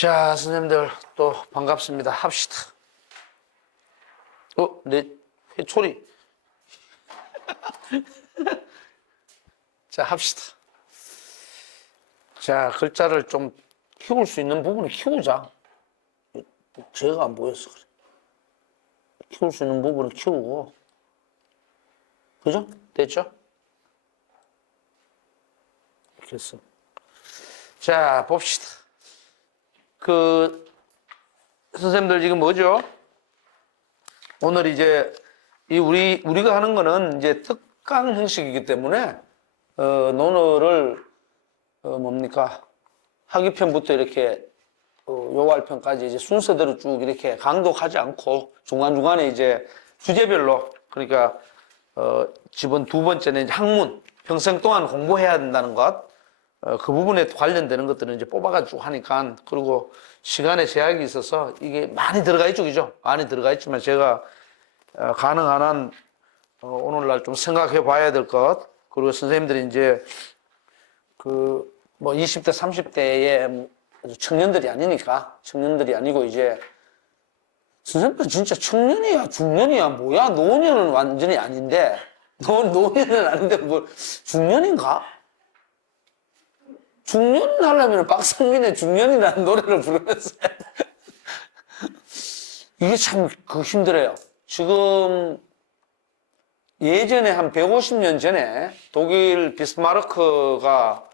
자, 선생님들 또 반갑습니다. 합시다. 내 회초리. 자, 합시다. 자, 글자를 좀 키울 수 있는 부분을 키우자. 제가 안 보여서 그래. 키울 수 있는 부분을 키우고. 그죠? 됐죠? 이렇게 했어. 자, 봅시다. 선생님들 지금 뭐죠? 오늘 이제 우리가 하는 거는 이제 특강 형식이기 때문에 논어를 뭡니까? 하기편부터 이렇게 요할편까지 이제 순서대로 쭉 이렇게 강독하지 않고 중간중간에 이제 주제별로, 그러니까 지번 두 번째는 이제 학문, 평생 동안 공부해야 된다는 것, 그 부분에 관련되는 것들은 이제 뽑아가지고 하니까, 그리고 시간에 제약이 있어서 이게 많이 들어가 있죠, 그죠? 많이 들어가 있지만 제가 가능한 한 오늘날 좀 생각해 봐야 될 것, 그리고 선생님들이 이제 뭐 20대, 30대의 청년들이 아니니까, 청년들이 아니고 이제 선생님들 진짜 청년이야, 중년이야, 뭐야? 노년은 완전히 아닌데, 노년은 아닌데 뭐 중년인가? 중년 하려면 박상민의 중년이라는 노래를 부르면서 이게 참 힘들어요. 지금 예전에 한 150년 전에 독일 비스마르크가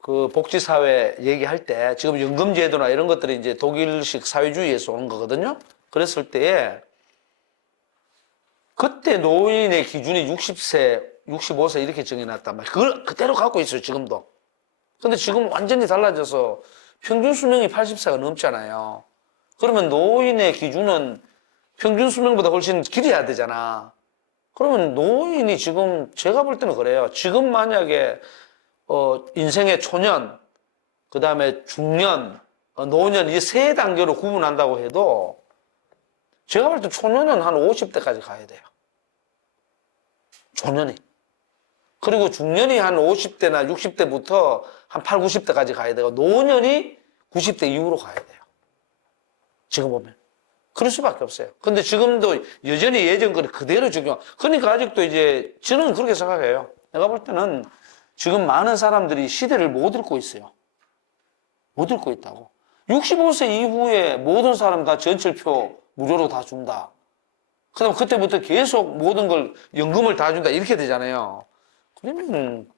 그 복지사회 얘기할 때, 지금 연금제도나 이런 것들이 이제 독일식 사회주의에서 온 거거든요. 그랬을 때에 그때 노인의 기준이 60세, 65세 이렇게 정해놨단 말이에요. 그걸 그대로 갖고 있어요, 지금도. 근데 지금 완전히 달라져서 평균 수명이 80세가 넘잖아요. 그러면 노인의 기준은 평균 수명보다 훨씬 길어야 되잖아. 그러면 노인이 지금 제가 볼 때는 그래요. 지금 만약에 인생의 초년, 그 다음에 중년, 노년 이 세 단계로 구분한다고 해도 제가 볼 때 초년은 한 50대까지 가야 돼요. 초년이. 그리고 중년이 한 50대나 60대부터 한 8, 90대까지 가야 되고, 노년이 90대 이후로 가야 돼요. 지금 보면. 그럴 수밖에 없어요. 근데 지금도 여전히 예전 거를 그대로 적용. 그러니까 아직도 이제 저는 그렇게 생각해요. 내가 볼 때는 지금 많은 사람들이 시대를 못 읽고 있어요. 못 읽고 있다고. 65세 이후에 모든 사람 다 전철표 무료로 다 준다. 그다음 그때부터 계속 모든 걸 연금을 다 준다. 이렇게 되잖아요. 그러면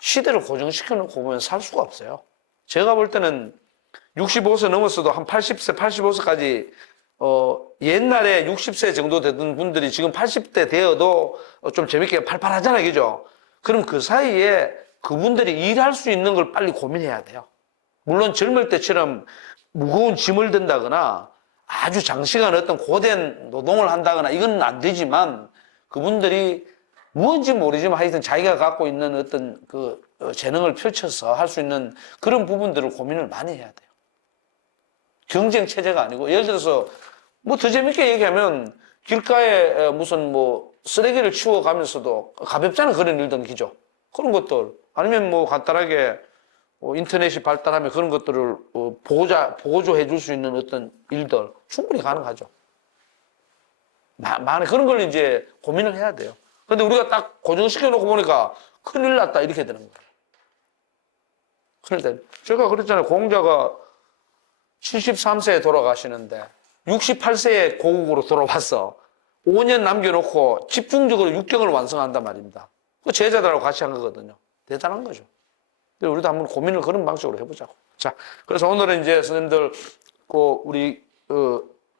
시대를 고정시켜 놓고 보면 살 수가 없어요. 제가 볼 때는 65세 넘었어도 한 80세, 85세까지 옛날에 60세 정도 되던 분들이 지금 80대 되어도 좀 재밌게 팔팔하잖아요, 그죠? 그럼 그 사이에 그분들이 일할 수 있는 걸 빨리 고민해야 돼요. 물론 젊을 때처럼 무거운 짐을 든다거나 아주 장시간 어떤 고된 노동을 한다거나 이건 안 되지만, 그분들이 무엇인지 모르지만 하여튼 자기가 갖고 있는 어떤 재능을 펼쳐서 할 수 있는 그런 부분들을 고민을 많이 해야 돼요. 경쟁 체제가 아니고, 예를 들어서 뭐 더 재밌게 얘기하면 길가에 무슨 뭐 쓰레기를 치워가면서도 가볍잖아, 그런 일들, 기죠. 그런 것들, 아니면 뭐 간단하게 인터넷이 발달하면 그런 것들을 보조해 줄 수 있는 어떤 일들 충분히 가능하죠. 많은 그런 걸 이제 고민을 해야 돼요. 근데 우리가 딱 고정시켜 놓고 보니까 큰일 났다 이렇게 되는 거예요. 그런데 제가 그랬잖아요. 공자가 73세에 돌아가시는데 68세에 고국으로 돌아와서 5년 남겨놓고 집중적으로 육경을 완성한단 말입니다. 그 제자들하고 같이 한 거거든요. 대단한 거죠. 그래서 우리도 한번 고민을 그런 방식으로 해보자고. 자, 그래서 오늘은 이제 선생님들 우리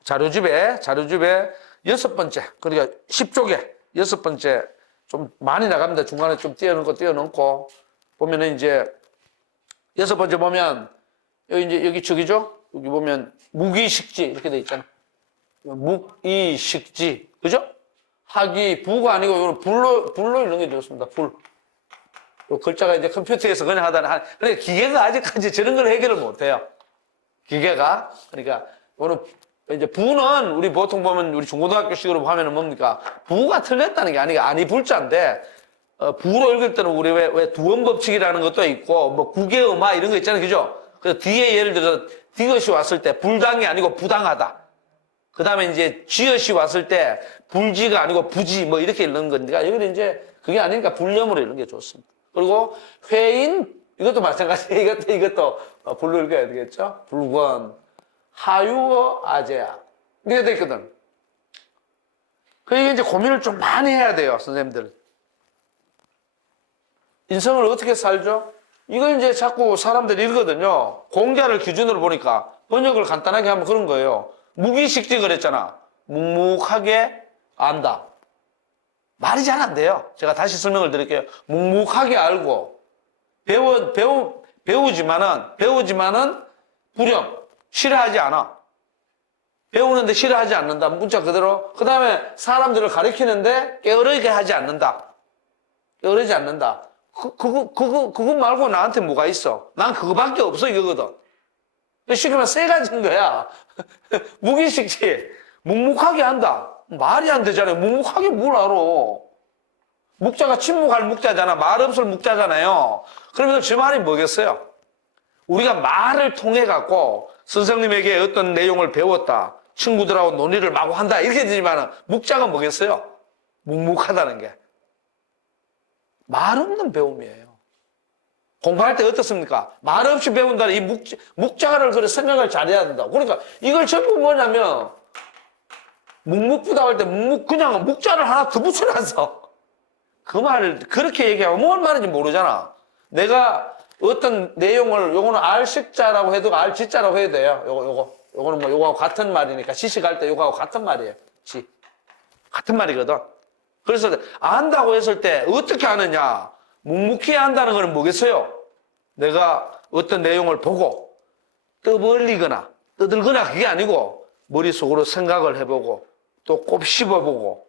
자료집에 6번째, 그러니까 10쪽에 6번째 좀 많이 나갑니다. 중간에 좀 띄워넣고 보면은 이제 6번째 보면 여기 저기죠? 여기 보면 무기식지 이렇게 돼 있잖아. 묵이식지, 그죠? 학이 부가 아니고 이거는 불로 이런 게 되었습니다. 불. 요 글자가 이제 컴퓨터에서 그냥 그러니까 기계가 아직까지 저런 걸 해결을 못해요. 기계가. 그러니까 오늘 이제 부는 우리 보통 보면 우리 중고등학교식으로 하면은 뭡니까? 부가 틀렸다는 게 아니라 아니 불자인데 부로 읽을 때는 우리 왜 두원법칙이라는 것도 있고 뭐 국외음화 이런 거 있잖아요, 그죠? 그래서 뒤에 예를 들어서 디귿이 왔을 때 불당이 아니고 부당하다. 그 다음에 이제 쥐엇이 왔을 때 불지가 아니고 부지 뭐 이렇게 읽는 건데 여기는 이제 그게 아니니까 불념으로 읽는 게 좋습니다. 그리고 회인 이것도 마찬가지예요. 이것도 불로 읽어야 되겠죠? 불권, 하유어, 아재야 이렇게 돼 있거든. 그러니까 이제 고민을 좀 많이 해야 돼요, 선생님들. 인생을 어떻게 살죠? 이걸 이제 자꾸 사람들이 읽거든요. 공자를 기준으로 보니까 번역을 간단하게 하면 그런 거예요. 무기식지 그랬잖아. 묵묵하게 안다. 말이 잘 안 돼요. 제가 다시 설명을 드릴게요. 묵묵하게 알고 배우지만은 불영 싫어하지 않아. 배우는데 싫어하지 않는다. 문자 그대로. 그 다음에 사람들을 가르치는데 게으르게 하지 않는다. 게으르지 않는다. 그거 말고 나한테 뭐가 있어? 난 그거밖에 없어 이거거든. 쉽게 말하면 세 가지인 거야. 무기식지. 묵묵하게 한다. 말이 안 되잖아요. 묵묵하게 뭘 알아. 묵자가 침묵할 묵자잖아. 말 없을 묵자잖아요. 그러면 제 말이 뭐겠어요? 우리가 말을 통해 갖고 선생님에게 어떤 내용을 배웠다. 친구들하고 논의를 마구 한다. 이렇게 되지만 묵자가 뭐겠어요? 묵묵하다는 게. 말 없는 배움이에요. 공부할 때 어떻습니까? 말 없이 배운다는 이 묵자를 그래 생각을 잘해야 된다. 그러니까 이걸 전부 뭐냐면 묵묵부다 할 때 그냥 묵자를 하나 더 붙여놨어. 그 말을 그렇게 얘기하면 뭔 말인지 모르잖아. 내가 어떤 내용을 요거는 알식자라고 해도 알지자라고 해야 돼요. 요거는 뭐 요거하고 같은 말이니까 시식할 때 요거하고 같은 말이에요. 같은 말이거든. 그래서 안다고 했을 때 어떻게 아느냐? 묵묵히 안다는 건 뭐겠어요? 내가 어떤 내용을 보고 떠벌리거나 떠들거나 그게 아니고 머릿속으로 생각을 해보고 또 곱씹어보고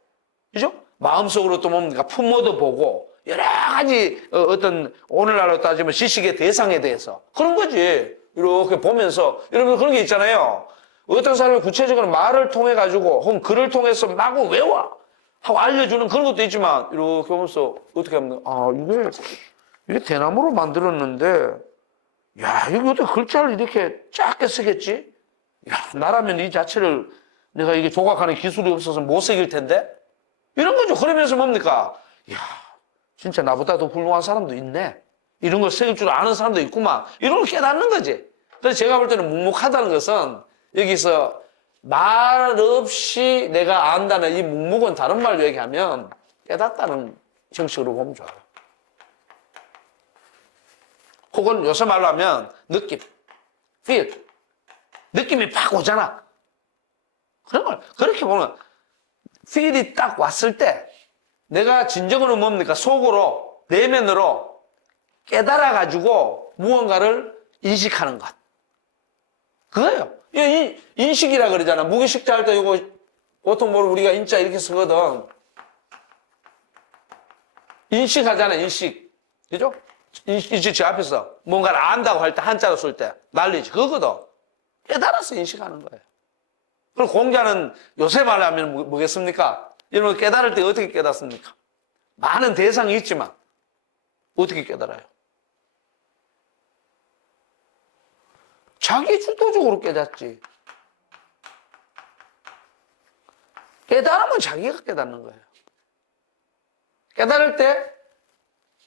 그죠? 마음속으로 또 뭡니까? 품어도 보고 여러 가지 어떤 오늘날로 따지면 지식의 대상에 대해서 그런 거지. 이렇게 보면서 여러분 그런 게 있잖아요. 어떤 사람이 구체적으로 말을 통해 가지고 혹은 글을 통해서 마구 외워 하고 알려주는 그런 것도 있지만 이렇게 보면서 어떻게 하면 이게 대나무로 만들었는데 야 이거 어떻게 글자를 이렇게 작게 쓰겠지? 야 나라면 이 자체를 내가 이게 조각하는 기술이 없어서 못 새길 텐데 이런 거죠. 그러면서 뭡니까? 야 진짜 나보다 더 훌륭한 사람도 있네. 이런 걸 새길 줄 아는 사람도 있구만. 이런 걸 깨닫는 거지. 그래서 제가 볼 때는 묵묵하다는 것은 여기서 말 없이 내가 안다는 이 묵묵은 다른 말로 얘기하면 깨닫다는 형식으로 보면 좋아요. 혹은 요새 말로 하면 느낌, feel. 느낌이 팍 오잖아. 그런 걸 그렇게 보면 feel이 딱 왔을 때 내가 진정으로 뭡니까? 속으로, 내면으로 깨달아가지고 무언가를 인식하는 것. 그거예요. 인식이라 그러잖아. 무기식자 할 때 이거 보통 뭐 우리가 인자 이렇게 쓰거든. 인식하잖아, 인식. 그죠? 인식 제 앞에서 뭔가를 안다고 할 때 한자로 쓸 때 날리지. 그거거든. 깨달아서 인식하는 거예요. 그리고 공자는 요새 말로 하면 뭐겠습니까? 여러분 깨달을 때 어떻게 깨닫습니까? 많은 대상이 있지만 어떻게 깨달아요? 자기 주도적으로 깨닫지. 깨달으면 자기가 깨닫는 거예요. 깨달을 때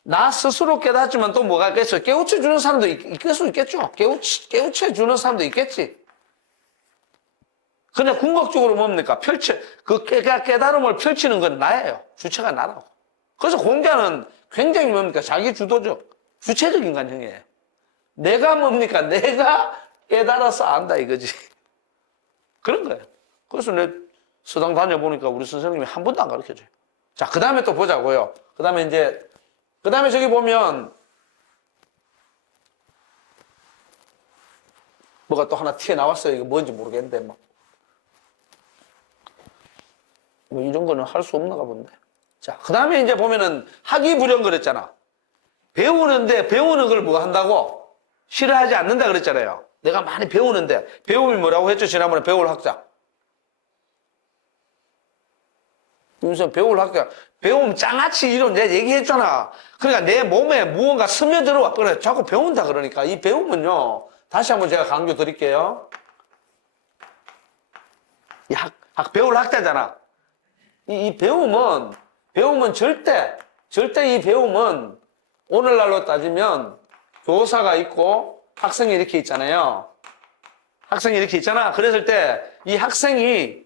나 스스로 깨닫지만 또 뭐가 있겠어요? 깨우쳐주는 사람도 있을 수 있겠죠. 깨우쳐주는 사람도 있겠지. 그냥 궁극적으로 뭡니까? 그 깨달음을 펼치는 건 나예요. 주체가 나라고. 그래서 공자는 굉장히 뭡니까? 자기 주도적. 주체적 인간형이에요. 내가 뭡니까? 내가 깨달아서 안다 이거지. 그런 거예요. 그래서 내 서당 다녀보니까 우리 선생님이 한 번도 안 가르쳐줘요. 자, 그 다음에 또 보자고요. 그 다음에 저기 보면 뭐가 또 하나 튀어나왔어요. 이거 뭔지 모르겠는데, 뭐 이런 거는 할 수 없나가 본데. 자, 그 다음에 이제 보면은 학이불영 그랬잖아. 배우는데 배우는 걸 뭐 한다고? 싫어하지 않는다 그랬잖아요. 내가 많이 배우는데, 배움이 뭐라고 했죠? 지난번에 배울 학자. 무슨 배울 학자. 배움 장아찌 이론 내가 얘기했잖아. 그러니까 내 몸에 무언가 스며들어와. 그래, 자꾸 배운다 그러니까. 이 배움은요, 다시 한번 제가 강조 드릴게요. 이 배울 학자잖아. 이 배움은 절대 이 배움은 오늘날로 따지면 교사가 있고 학생이 이렇게 있잖아요. 학생이 이렇게 있잖아. 그랬을 때 이 학생이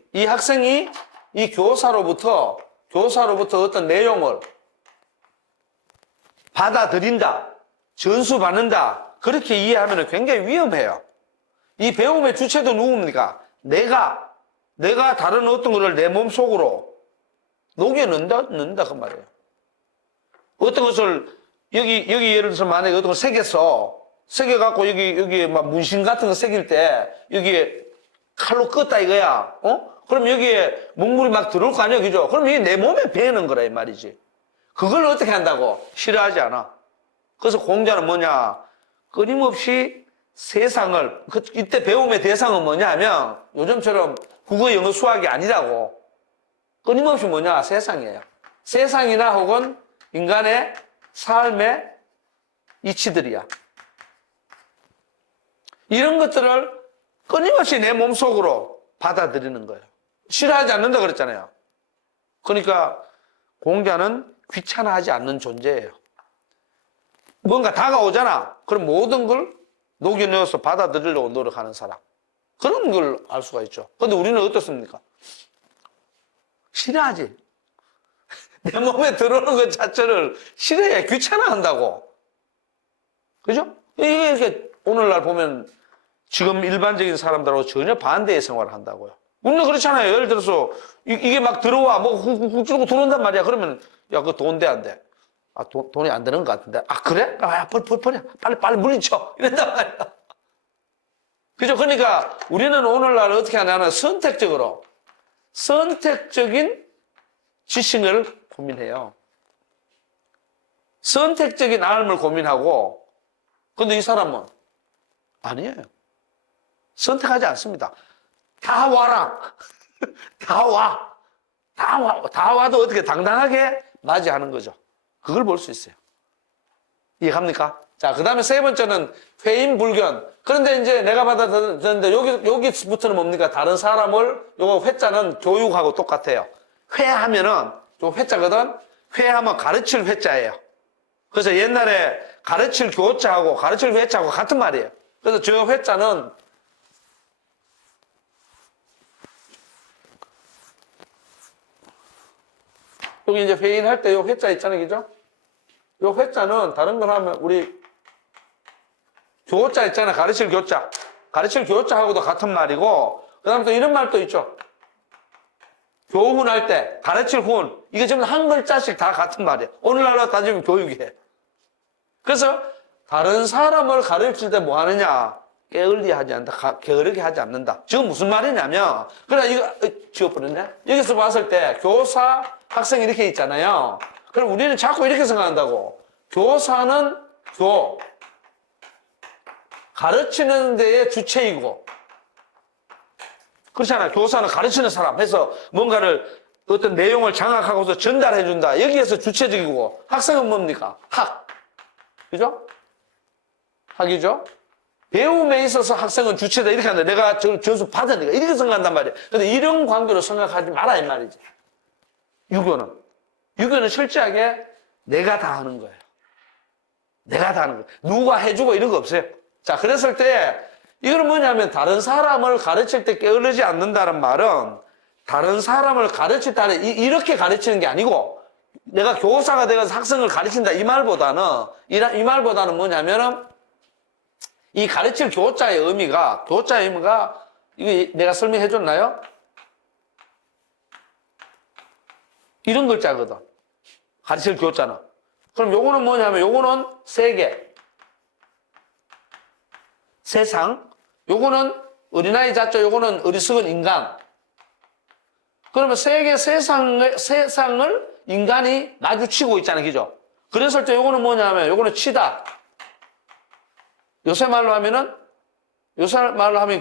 이 교사로부터 어떤 내용을 받아들인다, 전수받는다, 그렇게 이해하면 굉장히 위험해요. 이 배움의 주체도 누굽니까? 내가 다른 어떤 것을 내 몸속으로 녹여넣는다 그 말이에요. 어떤 것을 여기 예를 들어서 만약에 어떤 걸 새겨갖고 여기 막 문신 같은 거 새길 때 여기에 칼로 껐다 이거야. 그럼 여기에 먹물이 막 들어올 거 아니야, 그죠? 그럼 이게 내 몸에 배는 거라 이 말이지. 그걸 어떻게 한다고? 싫어하지 않아. 그래서 공자는 뭐냐? 끊임없이 세상을, 이때 배움의 대상은 뭐냐 하면 요즘처럼 국어, 영어, 수학이 아니라고. 끊임없이 뭐냐? 세상이에요. 세상이나 혹은 인간의 삶의 이치들이야. 이런 것들을 끊임없이 내 몸속으로 받아들이는 거예요. 싫어하지 않는다 그랬잖아요. 그러니까 공자는 귀찮아하지 않는 존재예요. 뭔가 다가오잖아. 그럼 모든 걸 녹여넣어서 받아들이려고 노력하는 사람. 그런 걸 알 수가 있죠. 그런데 우리는 어떻습니까? 싫어하지. 내 몸에 들어오는 것 자체를 싫어해. 귀찮아한다고. 그죠? 이게 오늘날 보면 지금 일반적인 사람들하고 전혀 반대의 생활을 한다고요. 우리는 그렇잖아요. 예를 들어서 이게 막 들어와 뭐 훅 찌르고 들어온단 말이야. 그러면 야, 그거 돈 돼 안 돼? 아, 돈이 안 되는 것 같은데. 아, 그래? 아, 버려. 빨리 물리쳐. 이런단 말이야. 그죠? 그러니까 우리는 오늘날 어떻게 하냐면 선택적인 지식을 고민해요. 선택적인 삶을 고민하고, 근데 이 사람은 아니에요. 선택하지 않습니다. 다 와라. 다 와도 어떻게 당당하게 맞이하는 거죠. 그걸 볼 수 있어요. 이해갑니까? 자, 그 다음에 세 번째는 회인불견. 그런데 이제 내가 받아들였는데 여기부터는 뭡니까? 다른 사람을, 요거 회자는 교육하고 똑같아요. 회하면은, 요 회자거든? 회하면 가르칠 회자예요. 그래서 옛날에 가르칠 교자하고 가르칠 회자하고 같은 말이에요. 그래서 저 회자는 여기 이제 회인할 때 요 회자 있잖아요. 그죠? 요 회자는 다른 걸 하면 우리 교자 있잖아요. 가르칠 교자. 가르칠 교자하고도 같은 말이고, 그 다음에 또 이런 말도 있죠. 교훈할 때, 가르칠 훈. 이게 전부 한 글자씩 다 같은 말이에요. 오늘날로 따지면 교육이에요. 그래서 다른 사람을 가르칠 때 뭐 하느냐? 게을리 하지 않는다. 게으르게 하지 않는다. 지금 무슨 말이냐면, 그래, 이거, 지워버렸네? 여기서 봤을 때, 교사, 학생 이렇게 있잖아요. 그럼 우리는 자꾸 이렇게 생각한다고. 교사는 가르치는 데의 주체이고, 그렇잖아요. 교사는 가르치는 사람 해서 뭔가를 어떤 내용을 장악하고서 전달해준다. 여기에서 주체적이고, 학생은 뭡니까? 그죠? 학이죠? 배움에 있어서 학생은 주체다. 이렇게 한다. 내가 전수 받으니까. 이렇게 생각한단 말이에요. 근데 이런 관계로 생각하지 마라. 이 말이지. 유교는 철저하게 내가 다 하는 거예요. 내가 다 하는 거예요. 누가 해주고 이런 거 없어요. 자, 그랬을 때, 이거는 뭐냐면 다른 사람을 가르칠 때 게으르지 않는다는 말은 다른 사람을 가르칠 때 이렇게 가르치는 게 아니고 내가 교사가 되어서 학생을 가르친다 이 말보다는 이 말보다는 뭐냐면은 이 가르칠 교자의 의미가 이거 내가 설명해 줬나요? 이런 글자거든. 가르칠 교자는. 그럼 요거는 뭐냐면 요거는 세계. 세상. 요거는 어린아이 자자, 요거는 어리석은 인간. 그러면 세계 세상을 인간이 마주치고 있잖아요. 그죠? 그랬을 때 요거는 뭐냐면 요거는 치다. 요새 말로 하면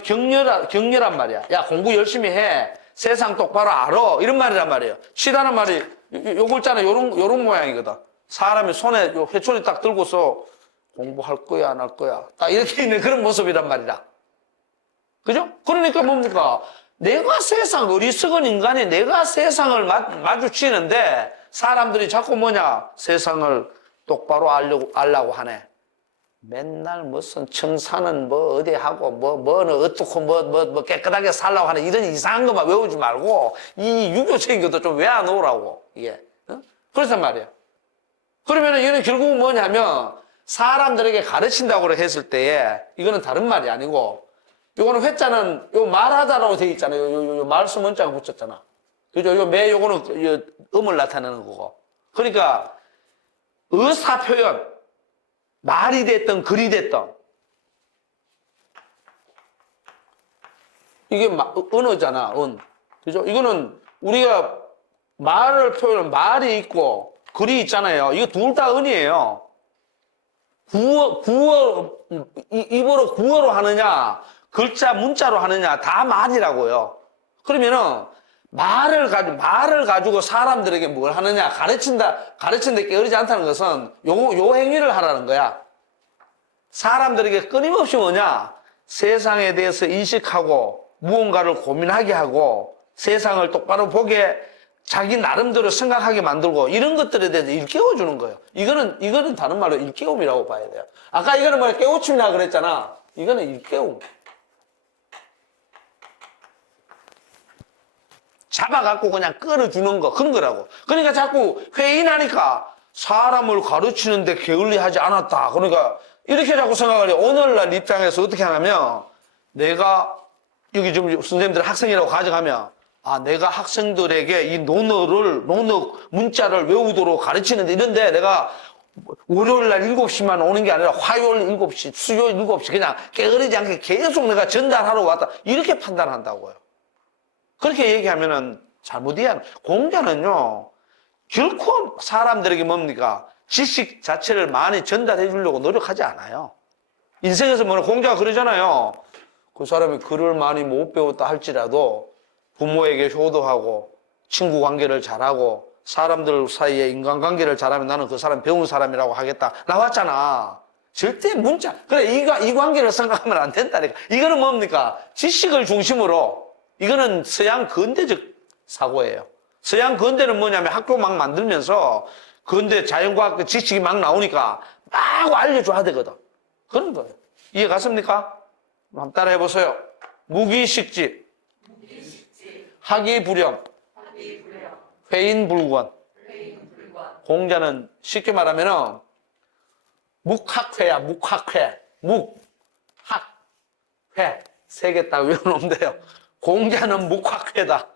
격려란 말이야. 야, 공부 열심히 해. 세상 똑바로 알아. 이런 말이란 말이에요. 치다는 말이 요 글자는 요런 모양이거든. 사람이 손에 요 회초리 딱 들고서 공부할 거야, 안 할 거야. 딱 이렇게 있는 그런 모습이란 말이다. 그죠? 그러니까 뭡니까? 내가 어리석은 인간이 내가 세상을 마주치는데 사람들이 자꾸 세상을 똑바로 알려고 하네. 맨날 무슨 청사는 뭐 어디 하고 뭐는 어떻고 깨끗하게 살라고 하는 이런 이상한 것만 외우지 말고 이 유교적인 것도 좀 외워놓으라고 이게. 그렇단 말이에요. 그러면은 이거는 결국은 뭐냐면 사람들에게 가르친다고 했을 때에 이거는 다른 말이 아니고 요거는 회자는 요 말하다라고 되어 있잖아요. 요 말수 문자가 붙였잖아. 그죠? 요거는 음을 나타내는 거고. 그러니까 의사 표현 말이 됐든 글이 됐든 이게 언어잖아. 그죠? 이거는 우리가 말을 표현한 말이 있고 글이 있잖아요. 이거 둘 다 은이에요. 입으로 구어로 하느냐 글자 문자로 하느냐 다 말이라고요. 그러면은 말을 가지고 사람들에게 뭘 하느냐 가르친데 게으르지 않다는 것은 요 행위를 하라는 거야. 사람들에게 끊임없이 세상에 대해서 인식하고 무언가를 고민하게 하고 세상을 똑바로 보게 자기 나름대로 생각하게 만들고 이런 것들에 대해서 일깨워주는 거예요. 이거는 다른 말로 일깨움이라고 봐야 돼요. 아까 이거는 깨우침이라 그랬잖아. 이거는 일깨움. 잡아갖고 그냥 끌어주는 거, 그런 거라고. 그러니까 자꾸 회의나니까 사람을 가르치는데 게을리하지 않았다. 그러니까 이렇게 자꾸 생각을 해요. 오늘날 입장에서 어떻게 하냐면 내가 여기 좀 선생님들 학생이라고 가져가면 내가 학생들에게 이 논어 문자를 외우도록 가르치는데 이런데 내가 월요일날 7시만 오는 게 아니라 화요일 7시, 수요일 7시 그냥 게으르지 않게 계속 내가 전달하러 왔다. 이렇게 판단한다고요. 그렇게 얘기하면은 잘못 이해하는. 공자는요, 결코 사람들에게 지식 자체를 많이 전달해 주려고 노력하지 않아요. 인생에서 공자가 그러잖아요. 그 사람이 글을 많이 못 배웠다 할지라도 부모에게 효도하고 친구 관계를 잘하고 사람들 사이에 인간관계를 잘하면 나는 그 사람 배운 사람이라고 하겠다. 나왔잖아. 절대 문자. 그래, 이 관계를 생각하면 안 된다니까. 이거는 지식을 중심으로 이거는 서양 근대적 사고예요. 서양 근대는 뭐냐면 학교 막 만들면서 근대 자연과학 지식이 막 나오니까 막 알려줘야 되거든. 그런 거예요. 이해 갔습니까? 한번 따라해 보세요. 무기식지, 학이불영, 회인불권. 공자는 쉽게 말하면은 묵학회야, 묵학회. 묵학회. 세 개 딱 외워놓으면 돼요. 공자는 묵학회다.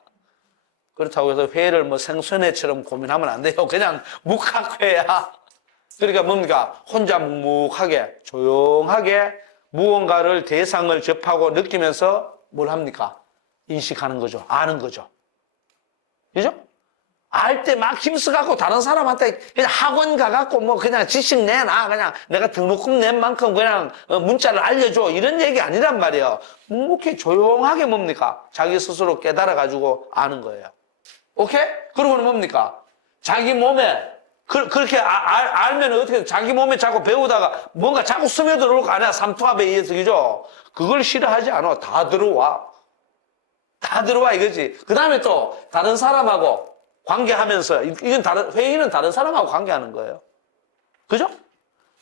그렇다고 해서 회를 생선회처럼 고민하면 안 돼요. 그냥 묵학회야. 그러니까 혼자 묵묵하게, 조용하게 무언가를 대상을 접하고 느끼면서 뭘 합니까? 인식하는 거죠. 아는 거죠. 그죠? 알 때 막 힘써갖고 다른 사람한테 그냥 학원 가갖고 그냥 지식 내놔. 그냥 내가 등록금 낸 만큼 그냥 문자를 알려줘. 이런 얘기 아니란 말이에요. 묵묵히 조용하게 자기 스스로 깨달아가지고 아는 거예요. 오케이? 그러고는 자기 몸에, 그렇게 알면 어떻게, 자기 몸에 자꾸 배우다가 뭔가 자꾸 스며들어올 거 아니야. 삼투압에 의해서, 그죠? 그걸 싫어하지 않아. 다 들어와 이거지. 그 다음에 또 다른 사람하고 관계하면서, 회의는 다른 사람하고 관계하는 거예요. 그죠?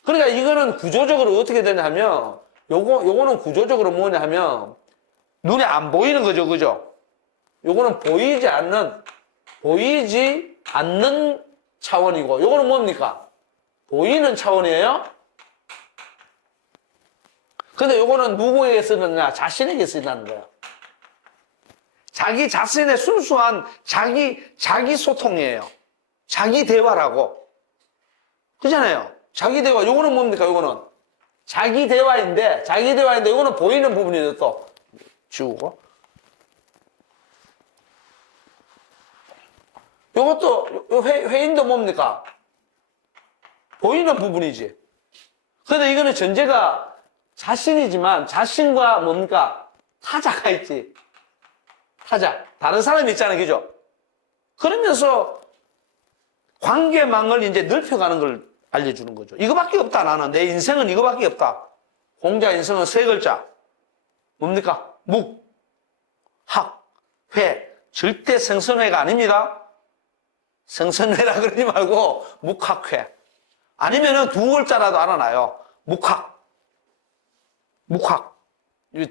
그러니까 이거는 구조적으로 어떻게 되냐면, 요거는 구조적으로 뭐냐면, 눈에 안 보이는 거죠. 그죠? 요거는 보이지 않는 차원이고, 요거는 뭡니까? 보이는 차원이에요. 근데 요거는 누구에게 쓰느냐? 자신에게 쓰는 거예요. 자기 자신의 순수한 자기 소통이에요. 자기 대화라고. 그잖아요. 자기 대화. 요거는 뭡니까? 요거는 자기 대화인데 요거는 보이는 부분이죠. 또 지우고. 요것도 회인도 뭡니까? 보이는 부분이지. 근데 이거는 전제가 자신이지만 자신과 뭡니까? 타자가 있지. 타자. 다른 사람이 있잖아요. 그죠? 그러면서 관계망을 이제 넓혀가는 걸 알려주는 거죠. 이거밖에 없다. 나는 내 인생은 이거밖에 없다. 공자 인생은 세 글자. 뭡니까? 묵, 학, 회. 절대 생선회가 아닙니다. 생선회라 그러지 말고 묵학회. 아니면은 두 글자라도 알아놔요. 묵학.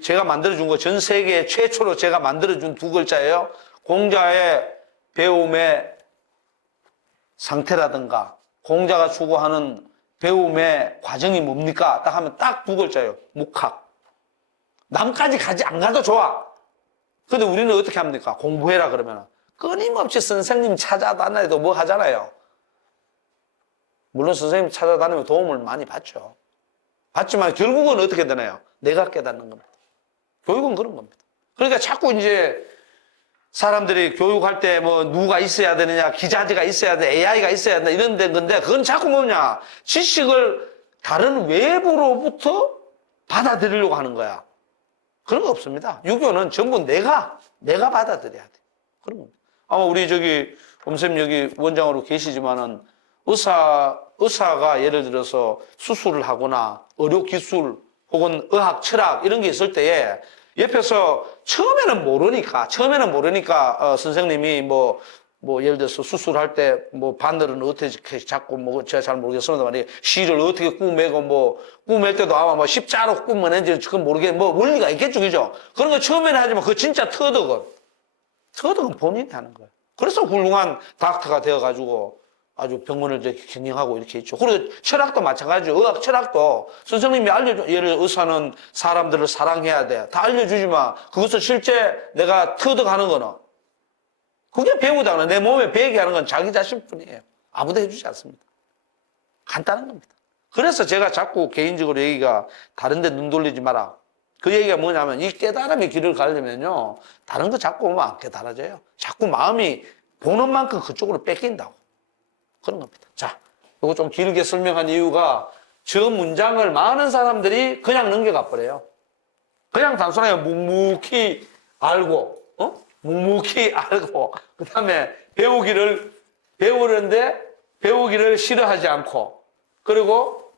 제가 만들어준 거 전 세계 최초로 제가 만들어준 두 글자예요. 공자의 배움의 상태라든가 공자가 추구하는 배움의 과정이 뭡니까? 딱 하면 딱 두 글자예요. 묵학. 남까지 안 가도 좋아. 근데 우리는 어떻게 합니까? 공부해라 그러면 끊임없이 선생님 찾아다녀도 뭐 하잖아요. 물론 선생님 찾아다니면 도움을 많이 받죠. 받지만 결국은 어떻게 되나요? 내가 깨닫는 겁니다. 교육은 그런 겁니다. 그러니까 자꾸 이제 사람들이 교육할 때 뭐 누가 있어야 되느냐, 기자재가 있어야 돼, AI가 있어야 된다 이런 데 건데 그건 자꾸 뭐냐? 지식을 다른 외부로부터 받아들이려고 하는 거야. 그런 거 없습니다. 유교는 전부 내가 받아들여야 돼. 그런 겁니다. 아마 우리 엄쌤 여기 원장으로 계시지만은 의사가 예를 들어서 수술을 하거나 의료기술 혹은 의학, 철학 이런 게 있을 때에 옆에서 처음에는 모르니까 선생님이 뭐 예를 들어서 수술할 때 뭐 바늘은 어떻게 잡고 뭐 제가 잘 모르겠습니다. 만약에 실을 어떻게 꾸매고 꾸맬 때도 아마 뭐 십자로 꾸며낸지 그건 모르겠는데 뭐 원리가 있겠죠. 그죠? 그런 거 처음에는 하지만 그거 진짜 터득은 본인이 하는 거예요. 그래서 훌륭한 닥터가 되어가지고 아주 병원을 이렇게 경영하고 이렇게 있죠. 그리고 철학도 마찬가지죠. 의학 철학도 선생님이 알려줘. 예를 들어 의사는 사람들을 사랑해야 돼. 다 알려주지만 그것을 실제 내가 터득하는 거는 그게 배우다는 내 몸에 배게 하는 건 자기 자신뿐이에요. 아무도 해주지 않습니다. 간단한 겁니다. 그래서 제가 자꾸 개인적으로 얘기가 다른 데 눈 돌리지 마라. 그 얘기가 뭐냐면 이 깨달음의 길을 가려면요. 다른 거 자꾸 오면 안 깨달아져요. 자꾸 마음이 보는 만큼 그쪽으로 뺏긴다고. 그런 겁니다. 자, 이거 좀 길게 설명한 이유가 저 문장을 많은 사람들이 그냥 넘겨가 버려요. 그냥 단순하게 묵묵히 알고, 그 다음에 배우기를 싫어하지 않고, 그리고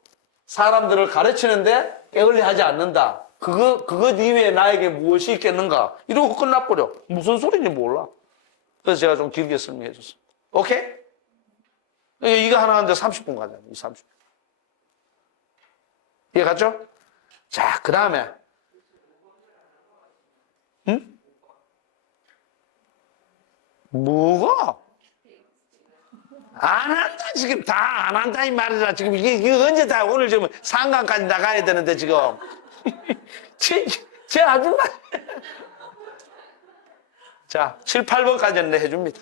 사람들을 가르치는데 게을리 하지 않는다. 그것 이외에 나에게 무엇이 있겠는가? 이러고 끝나버려. 무슨 소리인지 몰라. 그래서 제가 좀 길게 설명해 줬습니다. 오케이? 이거 하나 하는데 30분 가잖아요. 30분. 이해 갔죠? 자, 그 다음에. 응? 뭐가? 안 한다, 지금 다 안 한다, 이 말이라. 지금 이게 언제 다 오늘 지금 상강까지 나가야 되는데, 지금. 제 아줌마. 자, 7, 8번까지는 해줍니다.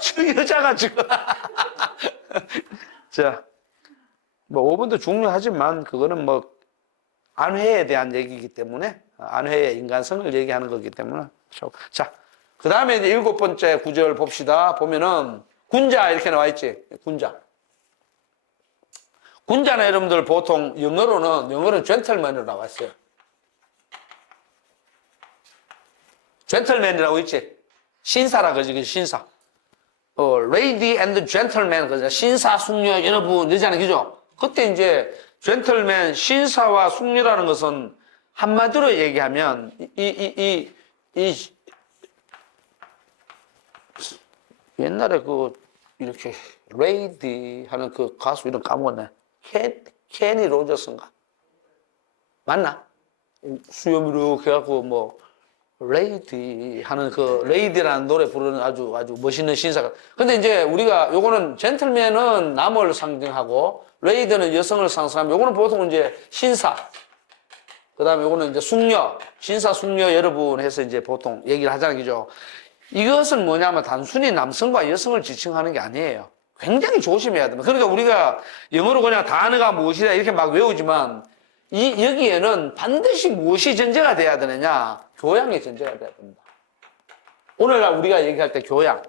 저 여자가 지금. 자, 뭐 5번도 중요하지만 그거는 뭐 안회에 대한 얘기이기 때문에 안회의 인간성을 얘기하는 거기 때문에. 자, 그 다음에 이제 7번째 구절 봅시다. 보면은 군자 이렇게 나와 있지. 군자는 여러분들 보통 영어로는 젠틀맨으로 나와 있어요. 젠틀맨이라고 있지. 신사라 그러지, 신사. Lady and Gentleman, 그죠? 신사, 숙녀, 여러분, 이러잖아요, 그죠? 그때 이제, 젠틀맨, 신사와 숙녀라는 것은 한마디로 얘기하면, 옛날에 이렇게, 레이디 하는 그 가수 이름 까먹었네. 케니 로저스인가? 맞나? 수염 이렇게 해갖고, 레이디 하는 그 레이디라는 노래 부르는 아주 멋있는 신사가. 근데 이제 우리가 요거는 젠틀맨은 남을 상징하고 레이디는 여성을 상징하면 요거는 보통 이제 신사. 그다음에 요거는 이제 숙녀, 신사 숙녀 여러분 해서 이제 보통 얘기를 하잖아요. 그죠? 이것은 뭐냐면 단순히 남성과 여성을 지칭하는 게 아니에요. 굉장히 조심해야 됩니다. 그러니까 우리가 영어로 그냥 단어가 무엇이다 이렇게 막 외우지만 여기에는 반드시 무엇이 전제가 돼야 되느냐? 교양이 전제가 돼야 됩니다. 오늘날 우리가 얘기할 때 교양.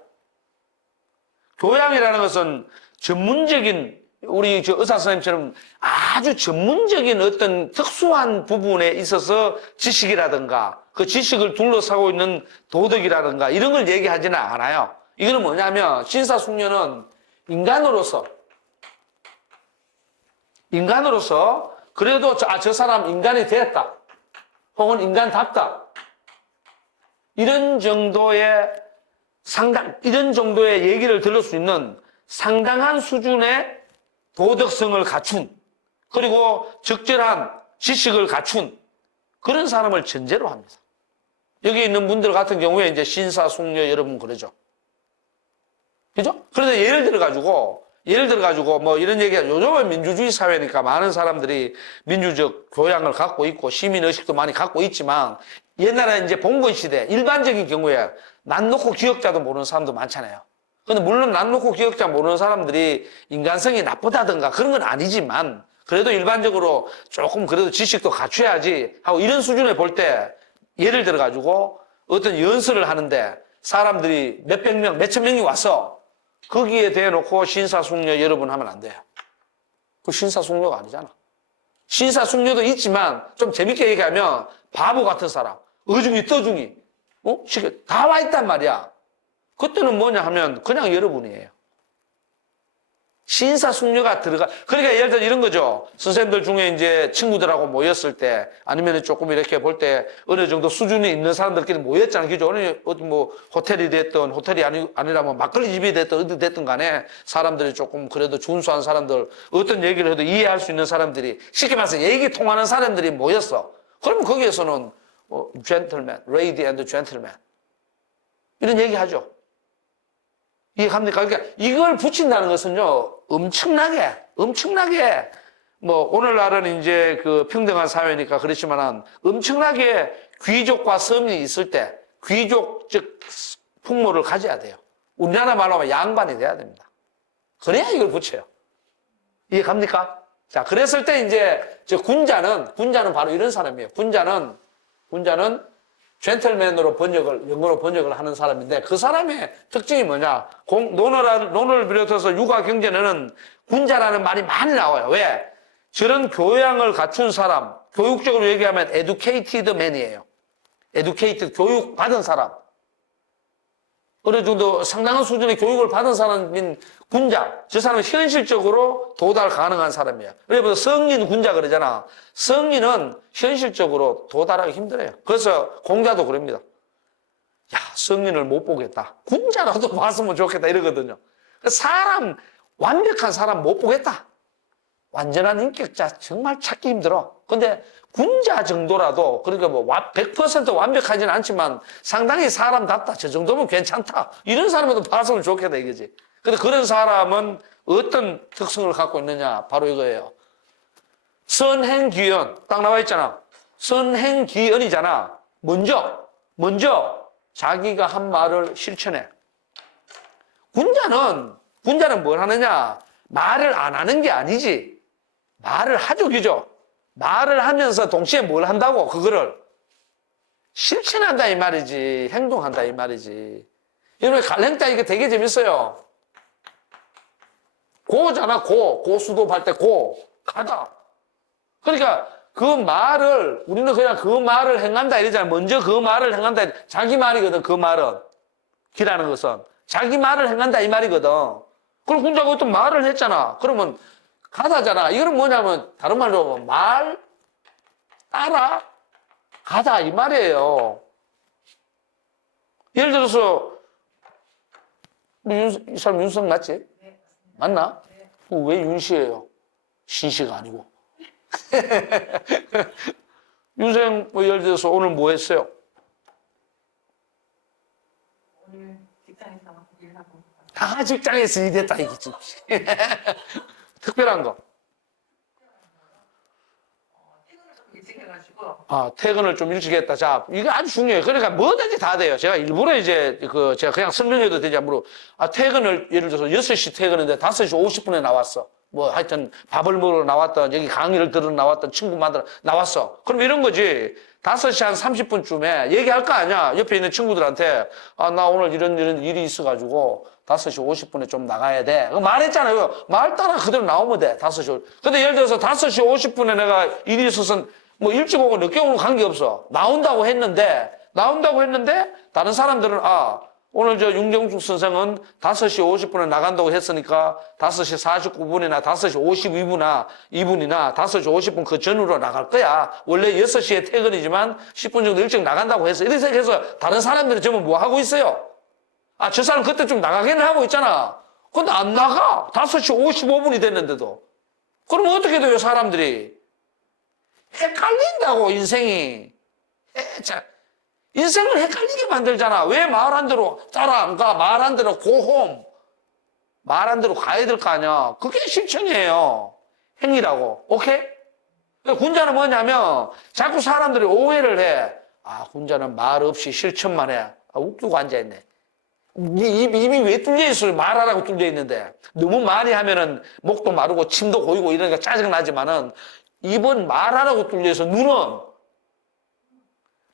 교양이라는 것은 전문적인, 우리 저 의사 선생님처럼 아주 전문적인 어떤 특수한 부분에 있어서 지식이라든가 그 지식을 둘러싸고 있는 도덕이라든가 이런 걸 얘기하지는 않아요. 이거는 뭐냐면 신사숙녀는 인간으로서 그래도 저 사람 인간이 되었다. 혹은 인간답다. 이런 정도의 얘기를 들을 수 있는 상당한 수준의 도덕성을 갖춘, 그리고 적절한 지식을 갖춘 그런 사람을 전제로 합니다. 여기 있는 분들 같은 경우에 이제 신사숙녀 여러분 그러죠. 그죠? 그래서 예를 들어가지고 뭐 이런 얘기가 요즘은 민주주의 사회니까 많은 사람들이 민주적 교양을 갖고 있고 시민의식도 많이 갖고 있지만 옛날에 이제 봉건 시대 일반적인 경우에 난 놓고 기억자도 모르는 사람도 많잖아요. 근데 물론 난 놓고 기억자 모르는 사람들이 인간성이 나쁘다든가 그런 건 아니지만 그래도 일반적으로 조금 그래도 지식도 갖춰야지 하고 이런 수준에 볼 때 예를 들어가지고 어떤 연설을 하는데 사람들이 몇백 명, 몇천 명이 와서 거기에 대해놓고 신사숙녀 여러분 하면 안 돼요. 그 신사숙녀가 아니잖아. 신사숙녀도 있지만 좀 재밌게 얘기하면 바보 같은 사람, 어중이 떠중이 다 와 있단 말이야. 그때는 뭐냐 하면 그냥 여러분이에요. 신사숙녀가 그러니까 예를 들어 이런 거죠. 선생님들 중에 이제 친구들하고 모였을 때 아니면 조금 이렇게 볼 때 어느 정도 수준이 있는 사람들끼리 모였잖아요. 그죠? 어디 뭐 호텔이 됐든 호텔이 아니라면 막걸리 집이 됐든 어디 됐든 간에 사람들이 조금 그래도 준수한 사람들 어떤 얘기를 해도 이해할 수 있는 사람들이 쉽게 말해서 얘기 통하는 사람들이 모였어. 그러면 거기에서는 gentleman, lady and gentleman 이런 얘기 하죠. 이해갑니까? 그러니까 이걸 붙인다는 것은요, 엄청나게, 뭐, 오늘날은 이제 그 평등한 사회니까 그렇지만은 엄청나게 귀족과 서민이 있을 때 귀족적 풍모를 가져야 돼요. 우리나라 말로 하면 양반이 돼야 됩니다. 그래야 이걸 붙여요. 이해갑니까? 자, 그랬을 때 이제 군자는 바로 이런 사람이에요. 군자는 젠틀맨으로 영어로 번역을 하는 사람인데 그 사람의 특징이 뭐냐? 논어를 비롯해서 육아 경제는 군자라는 말이 많이 나와요. 왜? 저런 교양을 갖춘 사람, 교육적으로 얘기하면 educated man이에요. educated, 교육받은 사람. 어느 정도 상당한 수준의 교육을 받은 사람인 군자. 저 사람은 현실적으로 도달 가능한 사람이에요. 그래서 성인 군자 그러잖아. 성인은 현실적으로 도달하기 힘들어요. 그래서 공자도 그럽니다. 야, 성인을 못 보겠다. 군자라도 봤으면 좋겠다 이러거든요. 완벽한 사람 못 보겠다. 완전한 인격자 정말 찾기 힘들어. 근데 군자 정도라도 그러니까 뭐 100% 완벽하지는 않지만 상당히 사람답다. 저 정도면 괜찮다. 이런 사람에도 봤으면 좋겠다 이거지. 근데 그런 사람은 어떤 특성을 갖고 있느냐? 바로 이거예요. 선행귀연. 딱 나와 있잖아. 선행귀연이잖아. 먼저 자기가 한 말을 실천해. 군자는 뭘 하느냐? 말을 안 하는 게 아니지. 말을 하죠, 그죠? 말을 하면서 동시에 뭘 한다고? 그거를 실천한다 이 말이지. 행동한다 이 말이지. 여러분 갈랭따 이게 되게 재밌어요. 고잖아, 고수도 할 때 가다. 그러니까 그 말을 우리는 그냥 그 말을 행한다 이러잖아. 먼저 그 말을 행한다. 자기 말이거든. 그 말은 기라는 것은 자기 말을 행한다 이 말이거든. 그럼 군자가 어떤 말을 했잖아. 그러면 가다잖아. 이거는 뭐냐면 다른 말로 말 따라 가다 이 말이에요. 예를 들어서 이 사람 윤석 맞지? 네. 맞나? 네. 왜 윤씨예요? 신씨가 아니고. 윤생 뭐 예를 들어서 오늘 뭐 했어요? 오늘 직장에서 일하고 다 직장에서 일했다, 이게 좀. 특별한 거. 퇴근을 좀 일찍 해가지고 아, 퇴근을 좀 일찍 했다. 자, 이게 아주 중요해요. 그러니까 뭐든지 다 돼요. 제가 일부러 이제 제가 그냥 설명해도 되지 않으로 퇴근을 예를 들어서 6시 퇴근인데 5시 50분에 나왔어. 뭐 하여튼 밥을 먹으러 나왔던, 여기 강의를 들으러 나왔던 친구 만나러 나왔어. 그럼 이런 거지. 5시 한 30분쯤에 얘기할 거 아니야. 옆에 있는 친구들한테. 아, 나 오늘 이런 일이 있어가지고 5시 50분에 좀 나가야 돼. 말했잖아요. 말 따라 그대로 나오면 돼. 5시. 근데 예를 들어서 5시 50분에 내가 일이 있어서 뭐 일찍 오고 늦게 오고 관계없어. 나온다고 했는데 다른 사람들은 오늘 저 윤경숙 선생은 5시 50분에 나간다고 했으니까 5시 49분이나 5시 52분이나 5시 50분 그 전후로 나갈 거야. 원래 6시에 퇴근이지만 10분 정도 일찍 나간다고 했어. 이래서 해서 다른 사람들이 전부 뭐 하고 있어요? 저 사람 그때 좀 나가기는 하고 있잖아. 근데 안 나가. 5시 55분이 됐는데도. 그럼 어떻게 돼요, 사람들이? 헷갈린다고, 인생이. 자, 인생을 헷갈리게 만들잖아. 왜 말 안 대로 따라 안 가? 말 안 대로 고홈. 말 안 대로 가야 될 거 아니야. 그게 실천이에요. 행위라고. 오케이? 군자는 뭐냐면 자꾸 사람들이 오해를 해. 군자는 말 없이 실천만 해. 웃기고 앉아있네. 입이 왜 뚫려 있어요? 말하라고 뚫려 있는데. 너무 많이 하면은 목도 마르고 침도 고이고 이러니까 짜증나지만은 입은 말하라고 뚫려 있어. 눈은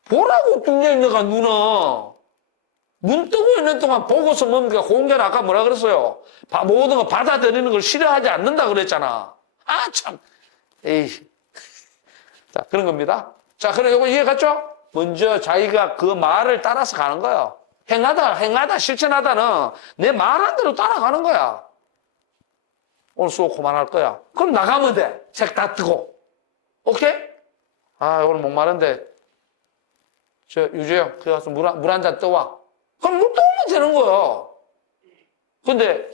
보라고 뚫려 있는 거야, 눈은. 눈 뜨고 있는 동안 보고서 뭡니까? 공자는 아까 뭐라 그랬어요? 모든 거 받아들이는 걸 싫어하지 않는다 그랬잖아. 참. 에이. 자, 그런 겁니다. 자, 그럼 이거 이해 갔죠? 먼저 자기가 그 말을 따라서 가는 거예요. 행하다, 실천하다는 내 말 한 대로 따라가는 거야. 오늘 수업 그만할 거야. 그럼 나가면 돼. 책 다 뜨고. 오케이? 오늘 목마른데, 유재영, 그 가서 물 한 잔 떠와. 그럼 물 떠오면 되는 거야. 근데,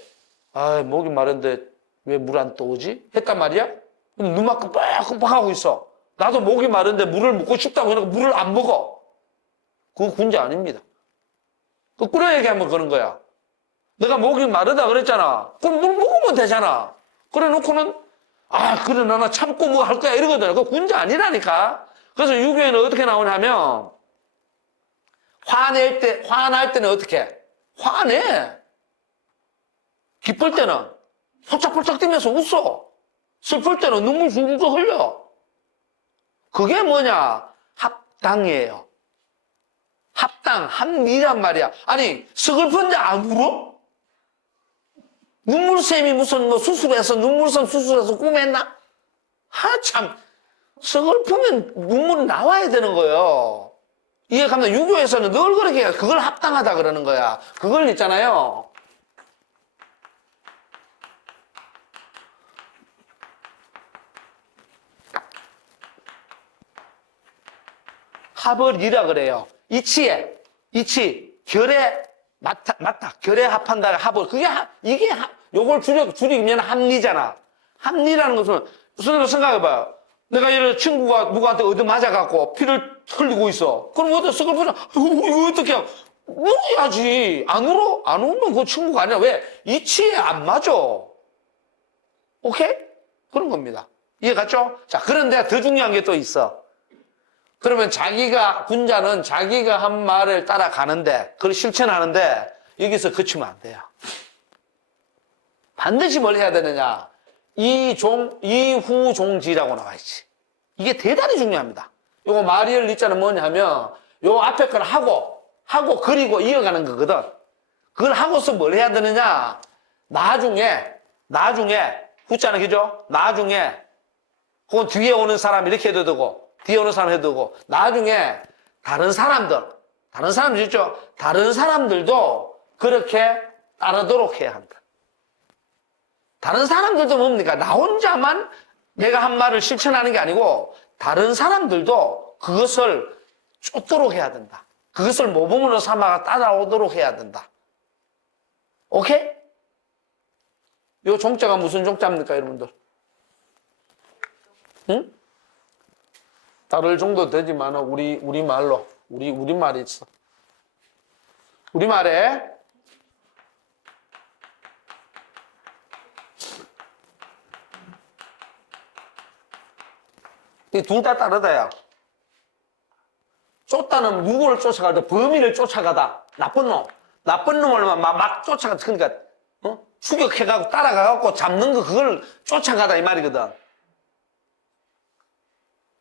목이 마른데 왜 물 안 떠오지? 했단 말이야? 근데 눈만 끔빡끔빡하고 있어. 나도 목이 마른데 물을 먹고 싶다고 해놓고 물을 안 먹어. 그거 군자 아닙니다. 거꾸로 얘기하면 그런 거야. 내가 목이 마르다 그랬잖아. 그럼 물 먹으면 되잖아. 그래 놓고는, 그래, 나 참고 뭐 할 거야. 이러거든. 그거 군자 아니라니까. 그래서 유교에는 어떻게 나오냐면, 화날 때는 어떻게 해? 화내. 기쁠 때는 폴짝폴짝 뛰면서 웃어. 슬플 때는 눈물 줄줄 흘려. 그게 뭐냐? 합당이에요. 합리란 말이야. 아니, 서글픈데 안 울어? 눈물샘이 무슨 수술해서, 눈물샘 수술해서 꿈했나? 참. 서글프면 눈물이 나와야 되는 거예요. 이해 갑니다. 유교에서는 늘 그렇게 해요. 그걸 합당하다 그러는 거야. 그걸 있잖아요. 합을이라 그래요. 이치, 결에, 맞다. 결에 합한다, 합을. 요걸 줄이면 합리잖아. 합리라는 것은, 선생님 생각해봐요. 내가 예를 들어 친구가 누구한테 어디 맞아갖고 피를 흘리고 있어. 그럼 어디 서글프냐? 이거 어떻게 해? 울어야지. 안 울어? 안 울면 그 친구가 아니라 왜? 이치에 안 맞아. 오케이? 그런 겁니다. 이해 갔죠? 자, 그런데 더 중요한 게 또 있어. 그러면 군자는 자기가 한 말을 따라가는데, 그걸 실천하는데, 여기서 그치면 안 돼요. 반드시 뭘 해야 되느냐? 이후종지라고 나와 있지. 이게 대단히 중요합니다. 요거 마리얼 리자는 뭐냐면, 요 앞에 걸 하고 그리고 이어가는 거거든. 그걸 하고서 뭘 해야 되느냐? 나중에, 후자는 그죠? 나중에, 혹은 뒤에 오는 사람 이렇게 해도 되고, 뒤에 오는 사람 해도 되고, 나중에 다른 사람들 있죠? 다른 사람들도 그렇게 따르도록 해야 한다. 다른 사람들도 뭡니까? 나 혼자만 내가 한 말을 실천하는 게 아니고, 다른 사람들도 그것을 쫓도록 해야 된다. 그것을 모범으로 삼아 따라오도록 해야 된다. 오케이? 이 종자가 무슨 종자입니까, 여러분들? 응? 따를 정도 되지만 우리말이 있어. 우리말에 이 둘 다 다르다야. 쫓다는 누구를 쫓아가다 범인을 쫓아가다. 나쁜 놈. 나쁜 놈을 막 쫓아가다. 그러니까 추격해가고 따라가갖고 잡는 거 그걸 쫓아가다 이 말이거든.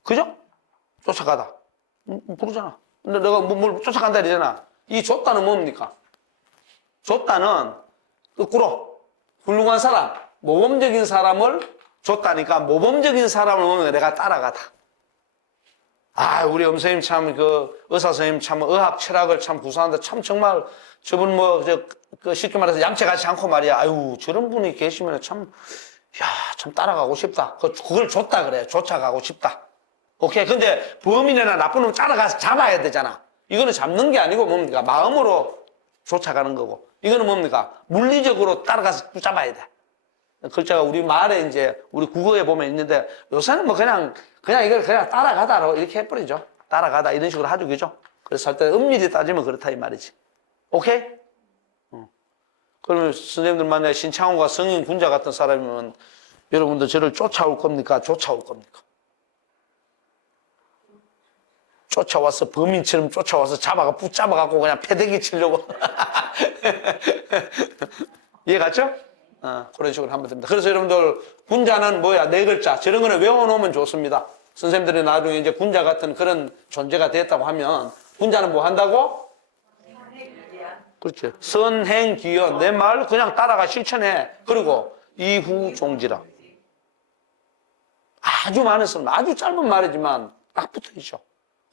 그죠? 쫓아가다. 그러잖아. 근데 내가 뭘 쫓아간다 이러잖아. 이 쫓다는 뭡니까? 쫓다는 거꾸로 훌륭한 사람, 모범적인 사람을 줬다니까 모범적인 사람을 보면 내가 따라가다. 아, 우리 엄선생님 참, 의사 선생님 참, 의학 철학을 참 구사한다. 참, 정말, 저분 쉽게 말해서 얌체같이 않고 말이야. 아유, 저런 분이 계시면 참, 참 따라가고 싶다. 그걸 줬다 그래. 쫓아가고 싶다. 오케이. 근데 범인이나 나쁜 놈 따라가서 잡아야 되잖아. 이거는 잡는 게 아니고 뭡니까? 마음으로 쫓아가는 거고. 이거는 뭡니까? 물리적으로 따라가서 붙잡아야 돼. 글자가 우리 말에 이제 우리 국어에 보면 있는데 요새는 뭐 그냥 이걸 그냥 따라가다로 이렇게 해버리죠. 따라가다 이런 식으로 하죠. 그죠? 그래서 할 때 엄밀히 따지면 그렇다 이 말이지. 오케이? 그러면 선생님들 만약에 신창호가 성인 군자 같은 사람이면 여러분들 저를 쫓아올 겁니까? 쫓아올 겁니까? 쫓아와서 범인처럼 쫓아와서 붙잡아갖고 그냥 패대기 치려고. 이해 갔죠? 그런 식으로 하면 됩니다. 그래서 여러분들 군자는 뭐야? 4글자. 저런 거는 외워놓으면 좋습니다. 선생님들이 나중에 이제 군자 같은 그런 존재가 됐다고 하면 군자는 뭐 한다고? 그렇죠. 선행기원. 내 말 그냥 따라가 실천해. 그리고 이후 종지라. 아주 많은 사람, 아주 짧은 말이지만 딱 붙어 있죠.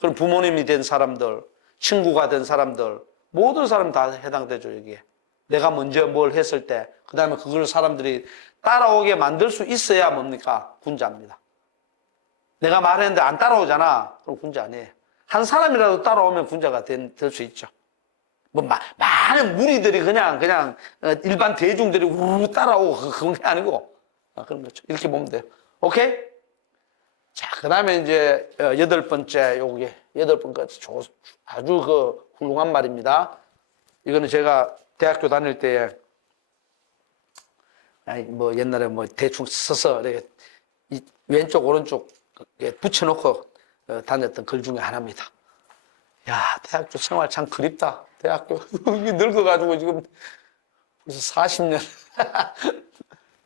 그럼 부모님이 된 사람들, 친구가 된 사람들, 모든 사람 다 해당되죠, 여기에. 내가 먼저 뭘 했을 때, 그 다음에 그걸 사람들이 따라오게 만들 수 있어야 뭡니까? 군자입니다. 내가 말했는데 안 따라오잖아. 그럼 군자 아니에요. 한 사람이라도 따라오면 군자가 될 수 있죠. 많은 무리들이 그냥 일반 대중들이 우르르 따라오고 그런 게 아니고, 그런 거죠. 이렇게 보면 돼요. 오케이? 자, 그 다음에 이제 8번째, 요게 8번까지 아주 훌륭한 말입니다. 이거는 제가 대학교 다닐 때에 옛날에 대충 써서 이렇게 왼쪽 오른쪽 붙여놓고 다녔던 글 중에 하나입니다. 야, 대학교 생활 참 그립다. 대학교 늙어가지고 지금 벌써 40년.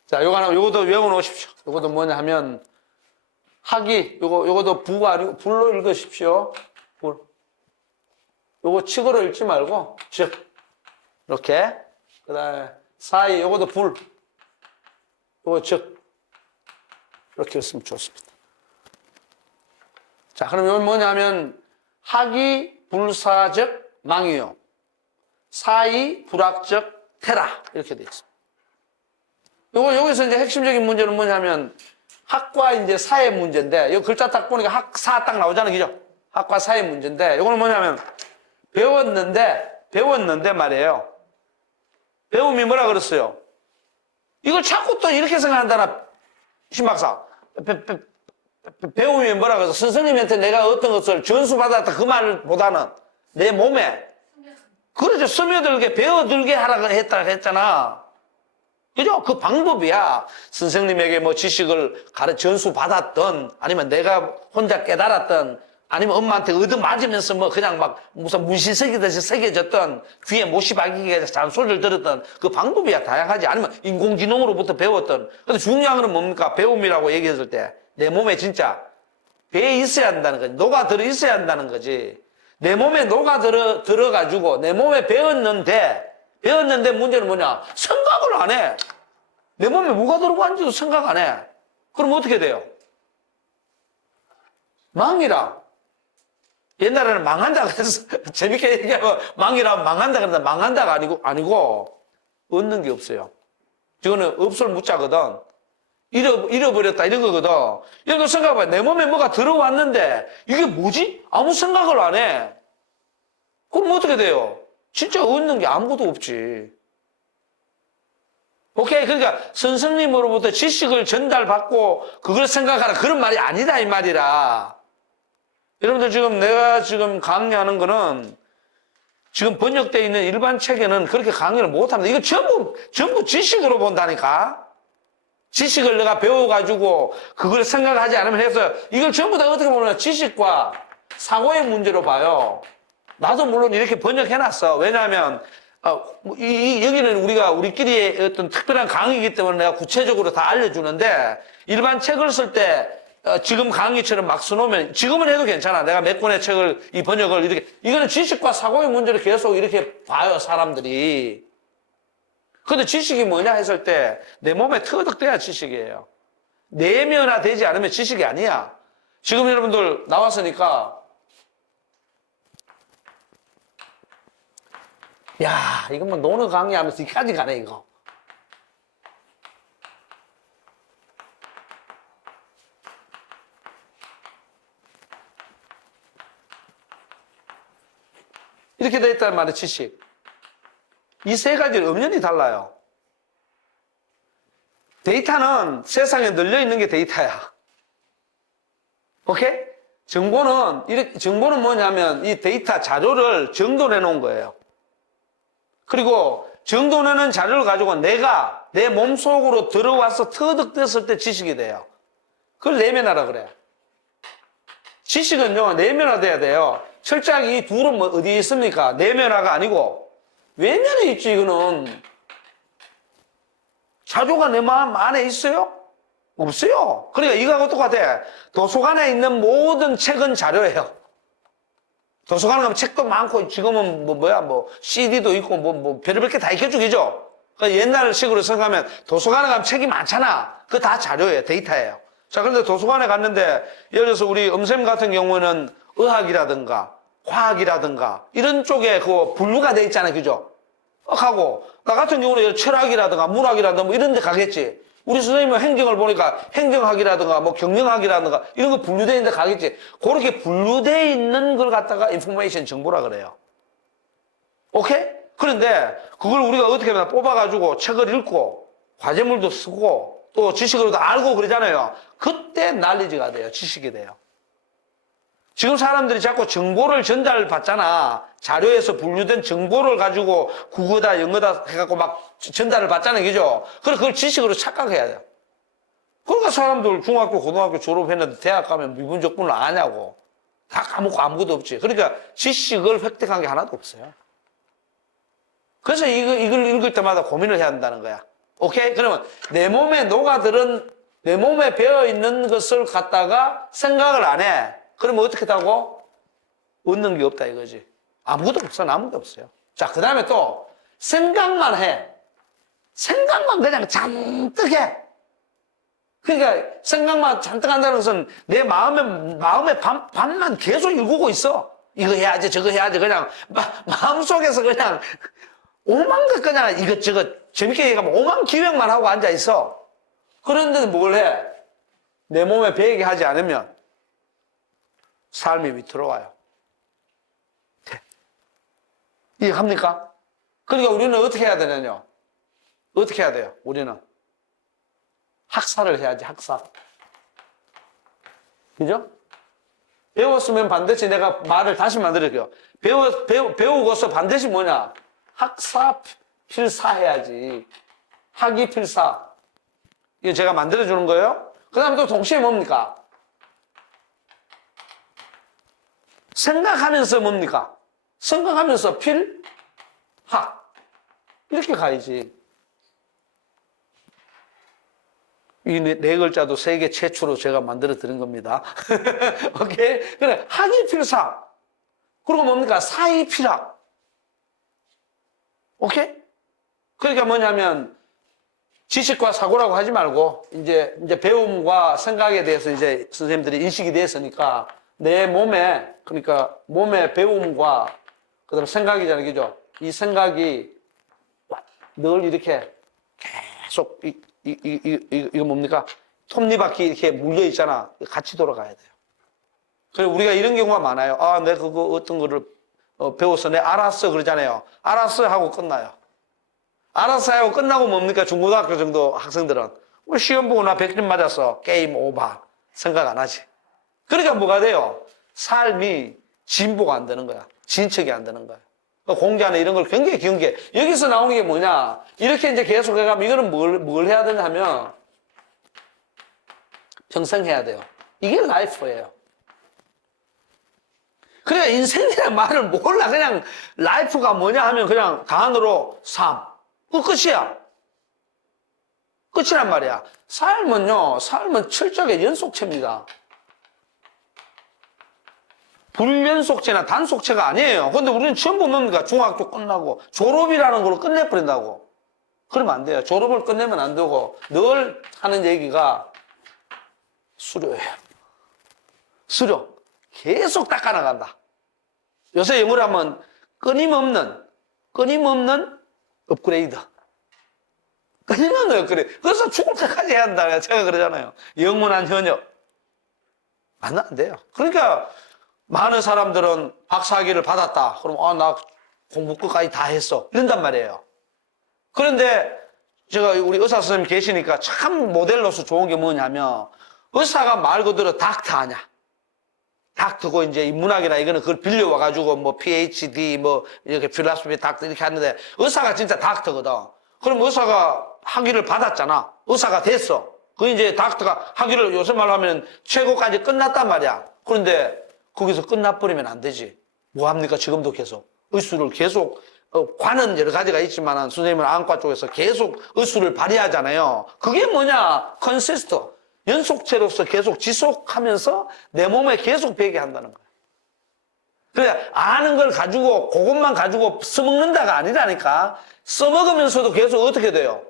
자, 요것도 외워놓으십시오. 요것도 뭐냐 하면 학이 요것도 부가 아니고 불로 읽으십시오. 불. 요거 측으로 읽지 말고 즉. 이렇게. 그다음에 사이 요것도 불. 요거 즉. 이렇게 읽으면 좋습니다. 자, 그럼 이건 뭐냐면 학이 불사적 망이요. 사이 불학적 태라. 이렇게 되어 있습니다. 여기서 이제 핵심적인 문제는 뭐냐면 학과 이제 사회 문제인데, 여기 글자 딱 보니까 학, 사 딱 나오잖아요. 그죠? 학과 사회 문제인데, 이거는 뭐냐면 배웠는데 말이에요. 배움이 뭐라 그랬어요? 이걸 자꾸 또 이렇게 생각한다나, 신박사. 배움이 뭐라 그래서 선생님한테 내가 어떤 것을 전수받았다 그 말보다는 내 몸에 그렇죠. 스며들게 배워들게 하라고 했잖아. 그죠? 그 방법이야. 선생님에게 지식을 전수받았던 아니면 내가 혼자 깨달았던 아니면 엄마한테 얻어맞으면서 그냥 무슨 문신석이듯이 새겨졌던 귀에 못이 박이게 잔소리를 들었던 그 방법이야. 다양하지. 아니면 인공지능으로부터 배웠던. 근데 중요한 건 뭡니까? 배움이라고 얘기했을 때 내 몸에 진짜 배에 있어야 한다는 거지. 녹아들어 있어야 한다는 거지. 내 몸에 녹아들어가지고 내 몸에 배웠는데 문제는 뭐냐? 생각을 안 해. 내 몸에 뭐가 들어가는지도 생각 안 해. 그럼 어떻게 돼요? 망이라. 옛날에는 망한다 그래서 재밌게 얘기하면 망이라면 망한다 그랬는데 망한다가 아니고 얻는 게 없어요. 이거는 없을 무자거든. 잃어버렸다 이런 거거든. 여러분 생각해봐. 내 몸에 뭐가 들어왔는데 이게 뭐지? 아무 생각을 안 해. 그럼 어떻게 돼요? 진짜 얻는 게 아무것도 없지. 오케이? 그러니까 선생님으로부터 지식을 전달받고 그걸 생각하라 그런 말이 아니다 이 말이라. 여러분들 지금 내가 지금 강의하는 거는 지금 번역되어 있는 일반 책에는 그렇게 강의를 못합니다. 이거 전부 지식으로 본다니까. 지식을 내가 배워가지고 그걸 생각하지 않으면 해서 이걸 전부 다 어떻게 보면 지식과 사고의 문제로 봐요. 나도 물론 이렇게 번역해놨어. 왜냐하면 여기는 우리끼리의 어떤 특별한 강의이기 때문에 내가 구체적으로 다 알려주는데 일반 책을 쓸 때 지금 강의처럼 막 써놓으면 지금은 해도 괜찮아. 내가 몇 권의 책을 이 번역을 이렇게 이거는 지식과 사고의 문제를 계속 이렇게 봐요 사람들이. 근데 지식이 뭐냐 했을 때 내 몸에 터득돼야 지식이에요. 내면화되지 않으면 지식이 아니야. 지금 여러분들 나왔으니까 야 이거 뭐 노는 강의하면서 이까지 가네 이거. 이렇게 돼 있단 말이에요, 지식. 이 세 가지는 엄연히 달라요. 데이터는 세상에 널려 있는 게 데이터야. 오케이? 정보는 뭐냐면 이 데이터 자료를 정돈해 놓은 거예요. 그리고 정돈하는 자료를 가지고 내가 내 몸속으로 들어와서 터득됐을 때 지식이 돼요. 그걸 내면화라 그래. 지식은요, 내면화돼야 돼요. 철저하게 이 둘은 뭐 어디에 있습니까? 내면화가 아니고 외면에 있지. 이거는 자료가 내 마음 안에 있어요? 없어요. 그러니까 이거하고 똑같아. 도서관에 있는 모든 책은 자료예요. 도서관에 가면 책도 많고 지금은 CD도 있고 별의별 게 다 익혀주기죠. 그러니까 옛날식으로 생각하면 도서관에 가면 책이 많잖아. 그거 다 자료예요. 데이터예요. 자, 그런데 도서관에 갔는데 예를 들어서 우리 음쌤 같은 경우는 의학이라든가 화학이라든가 이런 쪽에 그 분류가 돼 있잖아요. 그죠? 하고 나 같은 경우는 철학이라든가 문학이라든가 뭐 이런 데 가겠지. 우리 선생님은 행정을 보니까 행정학이라든가 뭐 경영학이라든가 이런 거 분류되어 있는 데 가겠지. 그렇게 분류되어 있는 걸 갖다가 인포메이션 정보라 그래요. 오케이? 그런데 그걸 우리가 어떻게 하면 뽑아가지고 책을 읽고 과제물도 쓰고 또 지식으로도 알고 그러잖아요. 그때 날리지가 돼요. 지식이 돼요. 지금 사람들이 자꾸 정보를 전달받잖아. 자료에서 분류된 정보를 가지고 국어다 영어다 해갖고 막 전달을 받잖아요. 그죠? 그래서 그걸 지식으로 착각해야 돼요. 그러니까 사람들 중학교, 고등학교 졸업했는데 대학 가면 미분적분을 아냐고. 다 까먹고 아무것도 없지. 그러니까 지식을 획득한 게 하나도 없어요. 그래서 이걸 읽을 때마다 고민을 해야 한다는 거야. 오케이? 그러면 내 몸에 녹아들은, 내 몸에 배어있는 것을 갖다가 생각을 안 해. 그러면 어떻게 하고? 얻는 게 없다 이거지. 아무것도 없어. 남은 게 없어요. 자, 그 다음에 또 생각만 해. 생각만 그냥 잔뜩 해. 그러니까 생각만 잔뜩 한다는 것은 내 마음의 밤만 계속 일구고 있어. 이거 해야지 저거 해야지 그냥 마음속에서 그냥 오만 것 그냥 이것저것 재밌게 얘기하면 오만 기획만 하고 앉아 있어. 그런데 뭘 해? 내 몸에 배이게 하지 않으면 삶이 위태로워요. 이해합니까? 그러니까 우리는 어떻게 해야 되냐요? 어떻게 해야 돼요? 우리는 학사를 해야지. 학사. 그죠? 배웠으면 반드시 내가 말을 다시 만들어요. 배우고서 반드시 뭐냐? 학사 필사 해야지. 학이 필사. 이거 제가 만들어주는 거예요. 그 다음에 또 동시에 뭡니까? 생각하면서 뭡니까? 생각하면서 필학. 이렇게 가야지. 이 네 글자도 세계 최초로 제가 만들어 드린 겁니다. 오케이? 그래, 학이 필사. 그리고 뭡니까? 사이 필학. 오케이? 그러니까 뭐냐면, 지식과 사고라고 하지 말고, 이제 배움과 생각에 대해서 이제 선생님들이 인식이 됐으니까, 내 몸에, 그러니까 몸의 배움과, 그 다음에 생각이잖아요. 그죠? 이 생각이 늘 이렇게 계속, 이거 뭡니까? 톱니바퀴 이렇게 물려 있잖아. 같이 돌아가야 돼요. 그래서 우리가 이런 경우가 많아요. 아, 내가 그거 어떤 거를 배웠어. 내가 알았어. 그러잖아요. 알았어 하고 끝나요. 알았어 하고 끝나고 뭡니까? 중고등학교 정도 학생들은. 시험 보고 나 100점 맞았어. 게임 오버. 생각 안 하지. 그러니까 뭐가 돼요? 삶이 진보가 안 되는 거야. 진척이 안 되는 거야. 공자는 이런 걸 굉장히 경계. 여기서 나오는 게 뭐냐? 이렇게 이제 계속 해가면 이거는 뭘 해야 되냐 하면 평생 해야 돼요. 이게 라이프예요. 그러니까 인생이라는 말을 몰라. 그냥 라이프가 뭐냐 하면 그냥 단어로 삶. 그 끝이야. 끝이란 말이야. 삶은 철저하게 연속체입니다. 불연속체나 단속체가 아니에요. 근데 우리는 전부 뭡니까? 중학교 끝나고 졸업이라는 걸로 끝내버린다고. 그러면 안 돼요. 졸업을 끝내면 안 되고 늘 하는 얘기가 수료예요. 수료. 계속 닦아나간다. 요새 영어로 하면 끊임없는 업그레이드. 끊임없는 업그레이드. 그래서 죽을 때까지 해야 한다. 제가 그러잖아요. 영원한 현역. 안 돼요. 그러니까 많은 사람들은 박사학위를 받았다. 그럼 나 공부 끝까지 다 했어. 이런단 말이에요. 그런데 제가 우리 의사 선생님 계시니까 참 모델로서 좋은 게 뭐냐면 의사가 말 그대로 닥터 아냐. 닥터고 이제 인문학이나 이거는 그걸 빌려와가지고 뭐 PhD 뭐 이렇게 필라소피 닥터 이렇게 하는데 의사가 진짜 닥터거든. 그럼 의사가 학위를 받았잖아. 의사가 됐어. 그 이제 닥터가 학위를 요새 말로 하면 최고까지 끝났단 말이야. 그런데 거기서 끝나버리면 안 되지. 뭐 합니까? 지금도 계속 의술을 계속 관은 여러 가지가 있지만 선생님은 안과 쪽에서 계속 의술을 발휘하잖아요. 그게 뭐냐? 컨시스터. 연속체로서 계속 지속하면서 내 몸에 계속 배게 한다는 거예요. 그래, 아는 걸 가지고, 그것만 가지고 써먹는다가 아니라니까. 써먹으면서도 계속 어떻게 돼요?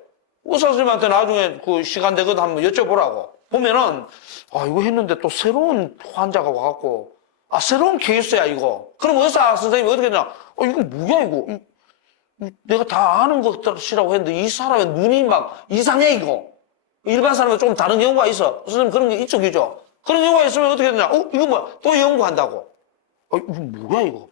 의사 선생님한테 나중에 그 시간 되거든 한번 여쭤보라고. 보면은, 이거 했는데 또 새로운 환자가 와갖고, 새로운 케이스야, 이거. 그럼 의사 선생님이 어떻게 되냐? 이거 뭐야, 이거? 내가 다 아는 것들이라고 했는데, 이 사람의 눈이 막 이상해, 이거. 일반 사람과 좀 다른 경우가 있어. 선생님 그런 게 있죠. 그런 경우가 있으면 어떻게 되냐? 이거 뭐야? 또 연구한다고. 이거 뭐야, 이거?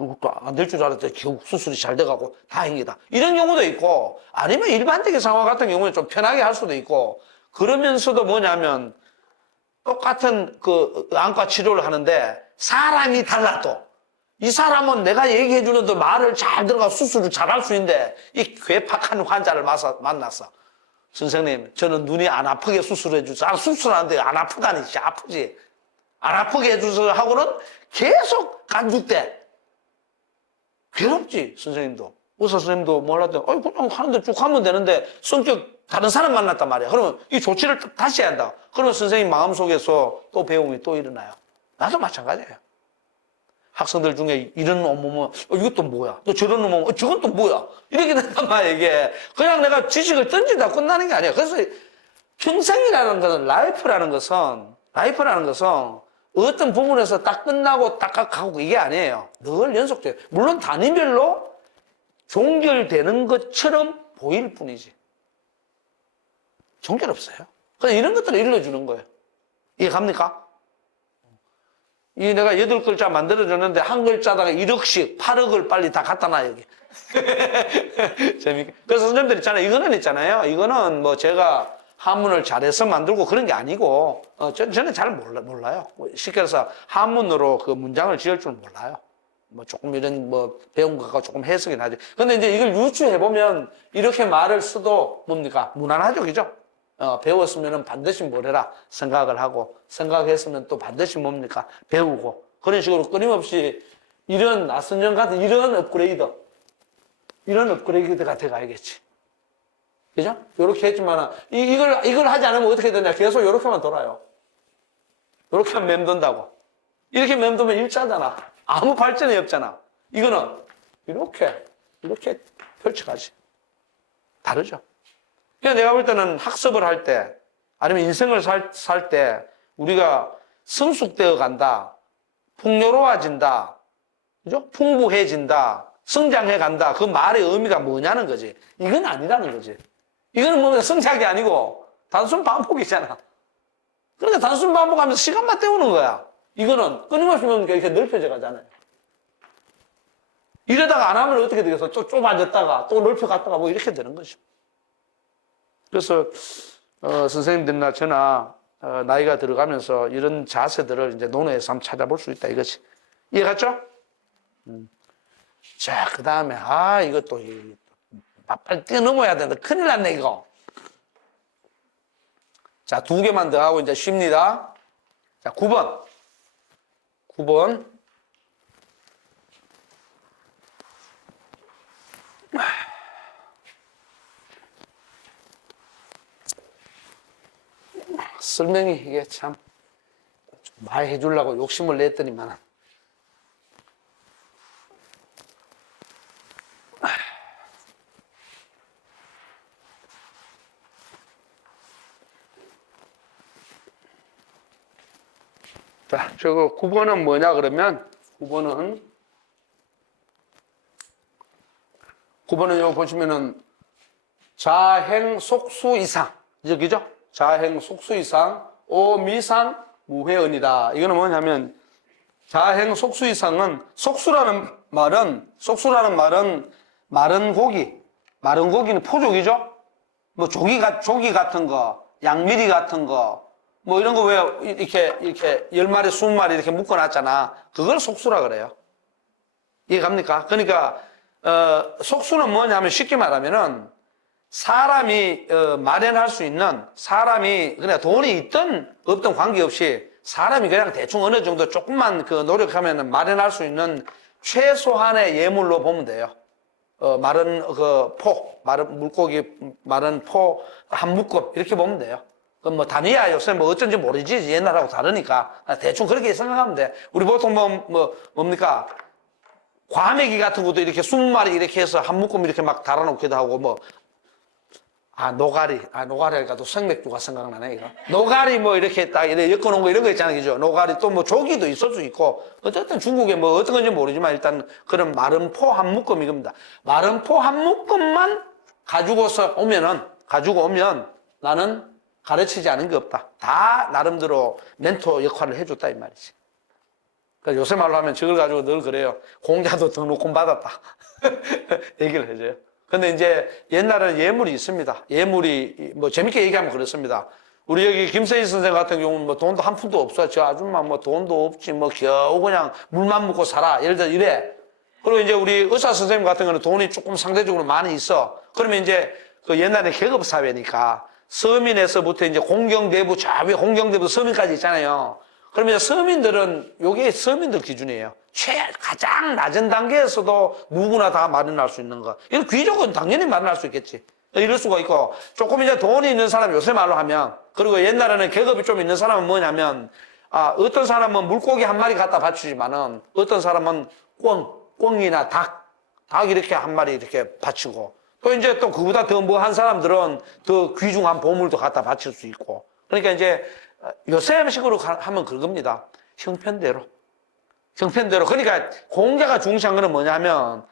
이것도 안 될 줄 알았더니 결국 수술이 잘 돼가고 다행이다. 이런 경우도 있고, 아니면 일반적인 상황 같은 경우는 좀 편하게 할 수도 있고, 그러면서도 뭐냐면, 똑같은 그 안과 치료를 하는데, 사람이 달라도, 이 사람은 내가 얘기해주는데 말을 잘 들어가 수술을 잘 할 수 있는데, 이 괴팍한 환자를 만났어. 선생님, 저는 눈이 안 아프게 수술해 주세요. 수술하는데 안 아프다니, 아프지. 안 아프게 해주세요 하고는 계속 간죽대. 괴롭지, 선생님도. 의사 선생님도 몰랐더니, 그냥 하는데 쭉 하면 되는데, 성격 다른 사람 만났단 말이야. 그러면 이 조치를 다시 해야 한다. 그러면 선생님 마음속에서 또 배움이 또 일어나요. 나도 마찬가지예요. 학생들 중에 이런 놈 보면, 이것도 뭐야? 또 저런 놈 보면, 저건 또 뭐야? 이렇게 된단 말이야, 이게. 그냥 내가 지식을 던지다 끝나는 게 아니야. 그래서 평생이라는 것은, 라이프라는 것은 어떤 부분에서 딱 끝나고 딱 가고 이게 아니에요. 늘 연속돼요. 물론 단위별로 종결되는 것처럼 보일 뿐이지. 종결 없어요. 그래서 이런 것들을 일러주는 거예요. 이해 갑니까? 내가 8글자 만들어줬는데 한 글자다가 1억씩, 8억을 빨리 다 갖다 놔, 여기. 재밌게. 그래서 선생님들 있잖아요. 이거는 뭐 제가 한문을 잘해서 만들고 그런 게 아니고, 저는 잘 몰라요. 쉽게 해서 한문으로 그 문장을 지을 줄 몰라요. 뭐 조금 이런 뭐 배운 거 갖고 조금 해석이 나죠. 근데 이제 이걸 유추해보면 이렇게 말을 써도 뭡니까? 무난하죠, 그죠? 배웠으면 반드시 뭘 해라 생각을 하고, 생각했으면 또 반드시 뭡니까? 배우고, 그런 식으로 끊임없이 이런 나선정 같은 이런 업그레이드가 돼가야겠지. 그죠? 요렇게 했지만, 이걸 하지 않으면 어떻게 되냐? 계속 요렇게만 돌아요. 요렇게만 맴돈다고. 이렇게 맴도면 일자잖아. 아무 발전이 없잖아. 이거는 이렇게 펼쳐가지. 다르죠? 그냥 내가 볼 때는 학습을 할 때, 아니면 인생을 살 때, 우리가 성숙되어 간다, 풍요로워진다, 그죠? 풍부해진다, 성장해 간다. 그 말의 의미가 뭐냐는 거지. 이건 아니라는 거지. 이거는 뭐 성장이 아니고, 단순 반복이잖아. 그러니까 단순 반복하면서 시간만 때우는 거야. 이거는 끊임없이 보니까 이렇게 넓혀져 가잖아요. 이러다가 안 하면 어떻게 되겠어? 또 좁아졌다가, 또 넓혀갔다가 뭐 이렇게 되는 거죠. 그래서 선생님들이나 저나 나이가 들어가면서 이런 자세들을 이제 논의해서 한번 찾아볼 수 있다 이거지. 이해갔죠? 자, 그 다음에, 이것도, 빨리 뛰어넘어야 되는데, 큰일 났네, 이거. 자, 2개만 더 하고 이제 쉽니다. 자, 9번. 9번. 설명이 이게 참, 많이 해주려고 욕심을 냈더니만. 자, 저거 9번은 뭐냐 그러면 9번은 여기 보시면은 자행 속수 이상 여기죠? 자행 속수 이상 오미상 무회언이다. 이거는 뭐냐면 자행 속수 이상은 속수라는 말은 마른 고기는 포족이죠? 뭐 조기 같은 거, 양미리 같은 거, 뭐 이런 거 왜 이렇게 10마리, 20마리 이렇게 묶어놨잖아. 그걸 속수라 그래요. 이해갑니까? 그러니까, 속수는 뭐냐면 쉽게 말하면은 사람이 마련할 수 있는 사람이 그냥 돈이 있든 없든 관계없이 사람이 그냥 대충 어느 정도 조금만 그 노력하면 마련할 수 있는 최소한의 예물로 보면 돼요. 마른 마른 물고기, 마른 포 한 묶음 이렇게 보면 돼요. 그럼 뭐 단위야 요새 뭐 어쩐지 모르지 옛날하고 다르니까 대충 그렇게 생각하면 돼. 우리 보통 뭡니까? 과메기 같은 것도 이렇게 20마리 이렇게 해서 한 묶음 이렇게 막 달아놓기도 하고 뭐 노가리니까 또 생맥주가 생각나네, 이거. 노가리 뭐 이렇게 딱 이렇게 엮어놓은 거 이런 거 있잖아요, 그죠? 노가리 또 뭐 조기도 있을 수 있고, 어쨌든 중국에 뭐 어떤 건지 모르지만 일단 그런 마른 포 한 묶음 이겁니다. 마른 포 한 묶음만 가지고 오면 나는 가르치지 않은 게 없다. 다 나름대로 멘토 역할을 해줬다, 이 말이지. 그러니까 요새 말로 하면 저걸 가지고 늘 그래요. 공자도 등록금 받았다. 얘기를 해줘요. 근데 이제 옛날에는 예물이 있습니다. 예물이 뭐 재밌게 얘기하면 그렇습니다. 우리 여기 김세희 선생 같은 경우는 뭐 돈도 한 푼도 없어. 저 아줌마 뭐 돈도 없지. 뭐 겨우 그냥 물만 먹고 살아. 예를 들어 이래. 그리고 이제 우리 의사 선생님 같은 경우는 돈이 조금 상대적으로 많이 있어. 그러면 이제 그 옛날에 계급 사회니까 서민에서부터 이제 공경대부, 좌위 공경대부 서민까지 있잖아요. 그러면 서민들은 요게 서민들 기준이에요. 가장 낮은 단계에서도 누구나 다 마련할 수 있는 거. 이런 귀족은 당연히 마련할 수 있겠지. 이럴 수가 있고, 조금 이제 돈이 있는 사람, 요새 말로 하면, 그리고 옛날에는 계급이 좀 있는 사람은 뭐냐면, 어떤 사람은 물고기 한 마리 갖다 바치지만은, 어떤 사람은 꿩이나 닭 이렇게 한 마리 이렇게 바치고, 또 이제 또 그보다 더 뭐 한 사람들은 더 귀중한 보물도 갖다 바칠 수 있고. 그러니까 이제 요새식으로 하면 그겁니다. 형편대로. 그러니까 공자가 중시한 거는 뭐냐면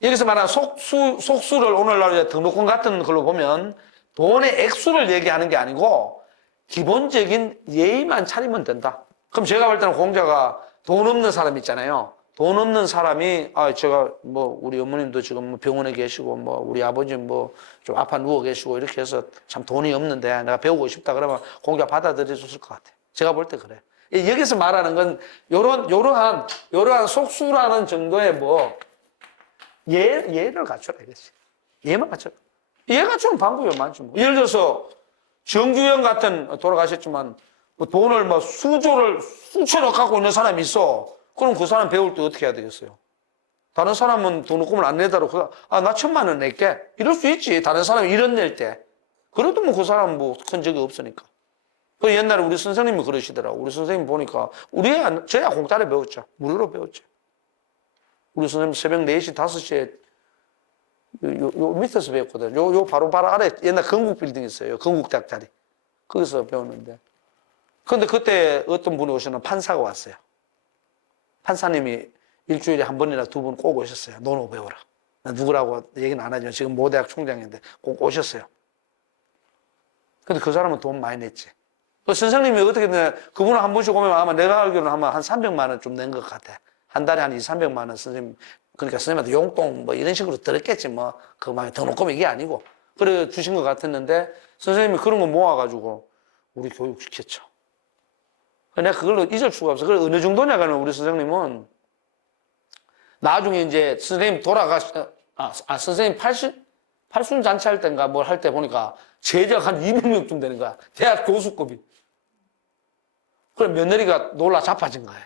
여기서 말하는 속수를 오늘날 이제 등록금 같은 걸로 보면 돈의 액수를 얘기하는 게 아니고 기본적인 예의만 차리면 된다. 그럼 제가 볼 때는 공자가 돈 없는 사람 있잖아요. 돈 없는 사람이 제가 뭐 우리 어머님도 지금 병원에 계시고 뭐 우리 아버지 뭐 좀 아파 누워 계시고 이렇게 해서 참 돈이 없는데 내가 배우고 싶다 그러면 공자 받아들여줬을 것 같아. 제가 볼 때 그래. 여기서 말하는 건 요러한 속수라는 정도의 뭐 예를 갖춰라 이거지. 예만 갖춰라. 예 갖추는 방법이 많지 뭐. 예를 들어서 정주영 같은 돌아가셨지만 뭐 돈을 뭐 수천억 갖고 있는 사람이 있어. 그럼 그 사람 배울 때 어떻게 해야 되겠어요? 다른 사람은 등록금을 안 내더라도 나 1,000만 원 낼게. 이럴 수 있지. 다른 사람이 1원 낼 때. 그래도 뭐 그 사람은 뭐 큰 적이 없으니까. 그 옛날에 우리 선생님이 그러시더라고. 우리 선생님 보니까 저야 공짜로 배웠죠. 무료로 배웠죠. 우리 선생님 새벽 4시, 5시에 요 밑에서 배웠거든. 요 바로 아래 옛날 건국 빌딩 있어요. 건국대학 자리. 거기서 배웠는데. 근데 그때 어떤 분이 오셨나 판사가 왔어요. 판사님이 일주일에 한 번이나 2번 꼭 오셨어요. 논어 배우라. 누구라고 얘기는 안 하지만 지금 모대학 총장인데 꼭 오셨어요. 근데 그 사람은 돈 많이 냈지. 그 선생님이 어떻게 했냐, 그분은 한 번씩 오면 아마 내가 알기로는 아마 한 300만 원 좀 낸 것 같아. 한 달에 한 300만 원 선생님, 그러니까 선생님한테 용돈 뭐 이런 식으로 들었겠지 뭐. 그 막 등록금 이게 아니고. 그래 주신 것 같았는데 선생님이 그런 거 모아가지고 우리 교육시켰죠. 내가 그걸로 잊을 수가 없어. 그걸 어느 정도냐, 가는 우리 선생님은 나중에 이제 선생님 선생님 80 잔치할 때인가 뭘 할 때 보니까 제자가 한 200명쯤 되는 거야. 대학 교수급이. 그래 며느리가 놀라 자빠진 거예요.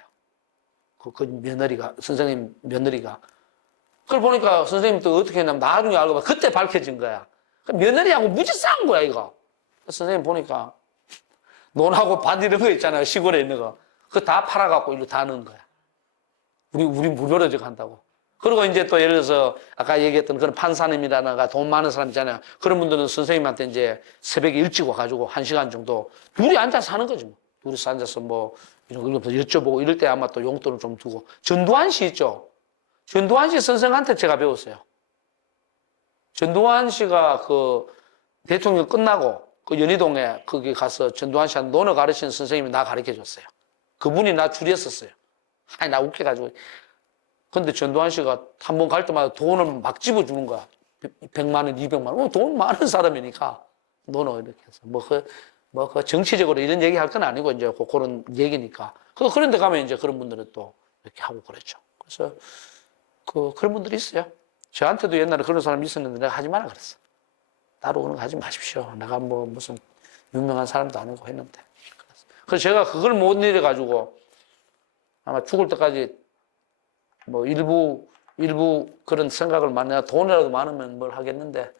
그 며느리가, 선생님 며느리가. 그걸 보니까 선생님도 어떻게 했냐면 나중에 알고 봐. 그때 밝혀진 거야. 며느리하고 무지 싸운 거야, 이거. 선생님 보니까 논하고 밭 이런 거 있잖아요. 시골에 있는 거. 그거 다 팔아갖고 일로 다 넣은 거야. 우리 무료로 저 한다고. 그리고 이제 또 예를 들어서 아까 얘기했던 그런 판사님이라든가 돈 많은 사람 있잖아요. 그런 분들은 선생님한테 이제 새벽에 일찍 와가지고 1시간 정도 둘이 앉아서 하는 거지 뭐. 둘이서 앉아서 뭐 이런 거 여쭤보고 이럴 때 아마 또 용돈을 좀 두고. 전두환 씨 있죠? 전두환 씨 선생한테 제가 배웠어요. 전두환 씨가 그 대통령 끝나고 그 연희동에 거기 가서 전두환 씨한테 논어 가르치는 선생님이 나 가르쳐 줬어요. 그분이 나 줄였었어요. 아니, 나 웃겨가지고. 근데 전두환 씨가 한 번 갈 때마다 돈을 막 집어주는 거야. 100만 원, 200만 원. 돈 많은 사람이니까. 논어 이렇게 해서. 그 정치적으로 이런 얘기 할 건 아니고, 이제 그런 얘기니까. 그런 데 가면 이제 그런 분들은 또 이렇게 하고 그랬죠. 그래서 그런 분들이 있어요. 저한테도 옛날에 그런 사람이 있었는데 내가 하지 마라 그랬어. 따로 그런 거 하지 마십시오. 내가 뭐 무슨 유명한 사람도 아니고 했는데. 그래서 제가 그걸 못 이래가지고 아마 죽을 때까지 뭐 일부 그런 생각을 많이 돈이라도 많으면 뭘 하겠는데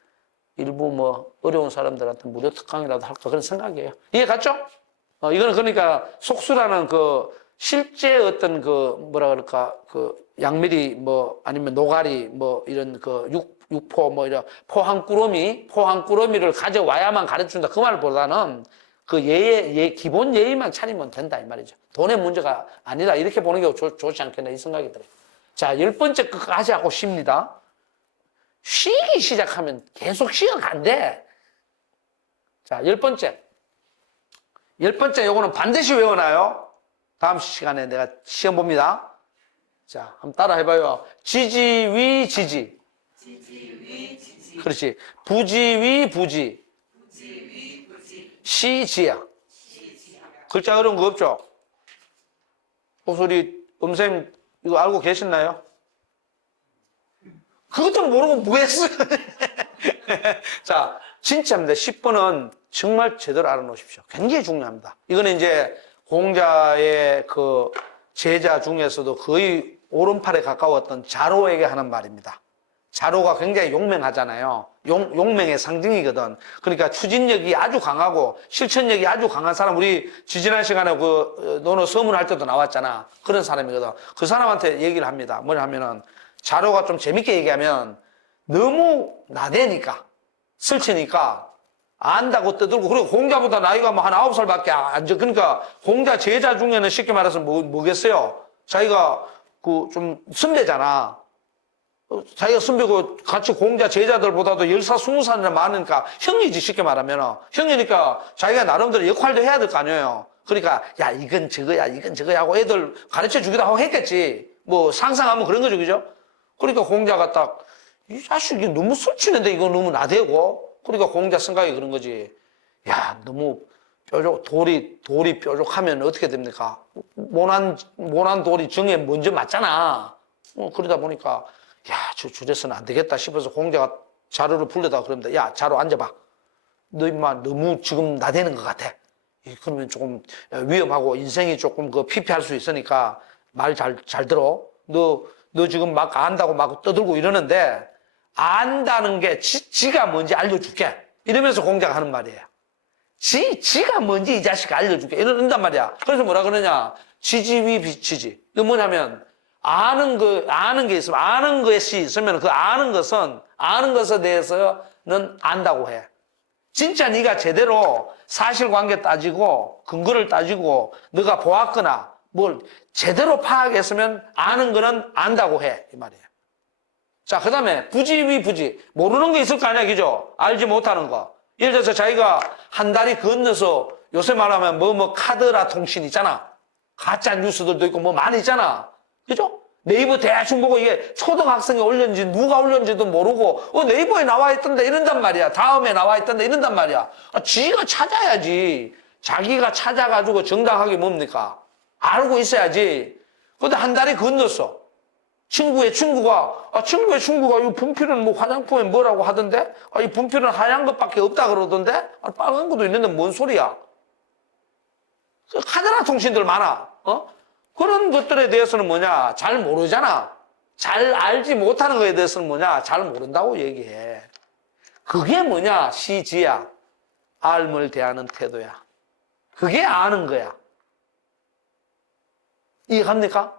일부 뭐 어려운 사람들한테 무료 특강이라도 할까 그런 생각이에요. 이해 갔죠? 이거는 그러니까 속수라는 그 실제 어떤 그 뭐라 그럴까 그 양미리 뭐 아니면 노가리 뭐 이런 그 육포 뭐 이런 포항꾸러미를 가져와야만 가르쳐준다 그 말보다는 그 기본 예의만 차리면 된다 이 말이죠. 돈의 문제가 아니다 이렇게 보는 게 좋지 않겠나 이 생각이 들어요. 자, 10번째 끝까지 하고 쉽니다. 쉬기 시작하면 계속 쉬어간대. 자, 10번째. 10번째 요거는 반드시 외워놔요. 다음 시간에 내가 시험 봅니다. 자, 한번 따라 해봐요. 지지위 지지. 지지위 지지. 그렇지. 부지위 부지. 부지위 부지. 시지야. 시지야. 글자 어려운 거 없죠? 혹시 우리 음쌤 이거 알고 계셨나요? 그것도 모르고 뭐 했어요? 자, 진짜입니다. 10번은 정말 제대로 알아놓으십시오. 굉장히 중요합니다. 이거는 이제 공자의 그 제자 중에서도 거의 오른팔에 가까웠던 자로에게 하는 말입니다. 자로가 굉장히 용맹하잖아요. 용맹의 상징이거든. 그러니까 추진력이 아주 강하고 실천력이 아주 강한 사람, 우리 지지난 시간에 그 논어 서문할 때도 나왔잖아. 그런 사람이거든. 그 사람한테 얘기를 합니다. 뭐냐 하면은 자로가 좀 재밌게 얘기하면 너무 나대니까 설치니까 안다고 떠들고, 그리고 공자보다 나이가 뭐 한 9살밖에 안 돼. 그러니까 공자 제자 중에는 쉽게 말해서 뭐겠어요? 자기가 그 좀 선배잖아. 자기가 선배고 같이 공자 제자들보다도 10살, 20살이나 많으니까 형이지, 쉽게 말하면. 형이니까 자기가 나름대로 역할도 해야 될 거 아니에요. 그러니까 야, 이건 저거야, 이건 저거야 하고 애들 가르쳐 주기도 하고 했겠지. 뭐 상상하면 그런 거죠, 그죠? 그러니까 공자가 딱, 이 자식이 너무 설치는데 이거 너무 나대고. 그러니까 공자 생각이 그런 거지. 야, 너무 돌이 뾰족하면 어떻게 됩니까? 모난 돌이 정에 먼저 맞잖아. 그러다 보니까 야, 저래서는 안 되겠다 싶어서 공자가 자루를 불러다 그럽니다. 야, 자루 앉아봐. 너 임마 너무 지금 나대는 것 같아. 그러면 조금 위험하고 인생이 조금 그 피폐할 수 있으니까 말 잘 들어. 너 지금 막 안다고 막 떠들고 이러는데 안다는 게 지가 뭔지 알려줄게. 이러면서 공자가 하는 말이에요. 지가 뭔지 이 자식아 알려줄게. 이런단 말이야. 그래서 뭐라 그러냐. 지지위 비치지. 이거 뭐냐면 아는 게 있으면, 아는 것이 있으면 그 아는 것에 대해서는 안다고 해. 진짜 네가 제대로 사실관계 따지고 근거를 따지고 너가 보았거나 뭘 제대로 파악했으면 아는 거는 안다고 해. 이 말이에요. 자, 그 다음에 부지위 부지. 모르는 게 있을 거 아니야, 그죠? 알지 못하는 거. 예를 들어서 자기가 한 다리 건너서 요새 말하면 뭐 카드라 통신 있잖아. 가짜 뉴스들도 있고 뭐 많이 있잖아. 그죠? 네이버 대충 보고 이게 초등학생이 올렸는지 누가 올렸는지도 모르고 네이버에 나와 있던데 이런단 말이야. 다음에 나와 있던데 이런단 말이야. 지가 찾아야지. 자기가 찾아가지고 정당하게 뭡니까? 알고 있어야지. 근데 한 다리 건넜어. 친구의 친구가 이 분필은 뭐 화장품에 뭐라고 하던데? 이 분필은 하얀 것밖에 없다 그러던데? 빨간 것도 있는데 뭔 소리야? 카더라 통신들 많아. 그런 것들에 대해서는 뭐냐? 잘 모르잖아. 잘 알지 못하는 거에 대해서는 뭐냐? 잘 모른다고 얘기해. 그게 뭐냐? 시지야. 알을 대하는 태도야. 그게 아는 거야. 이해갑니까?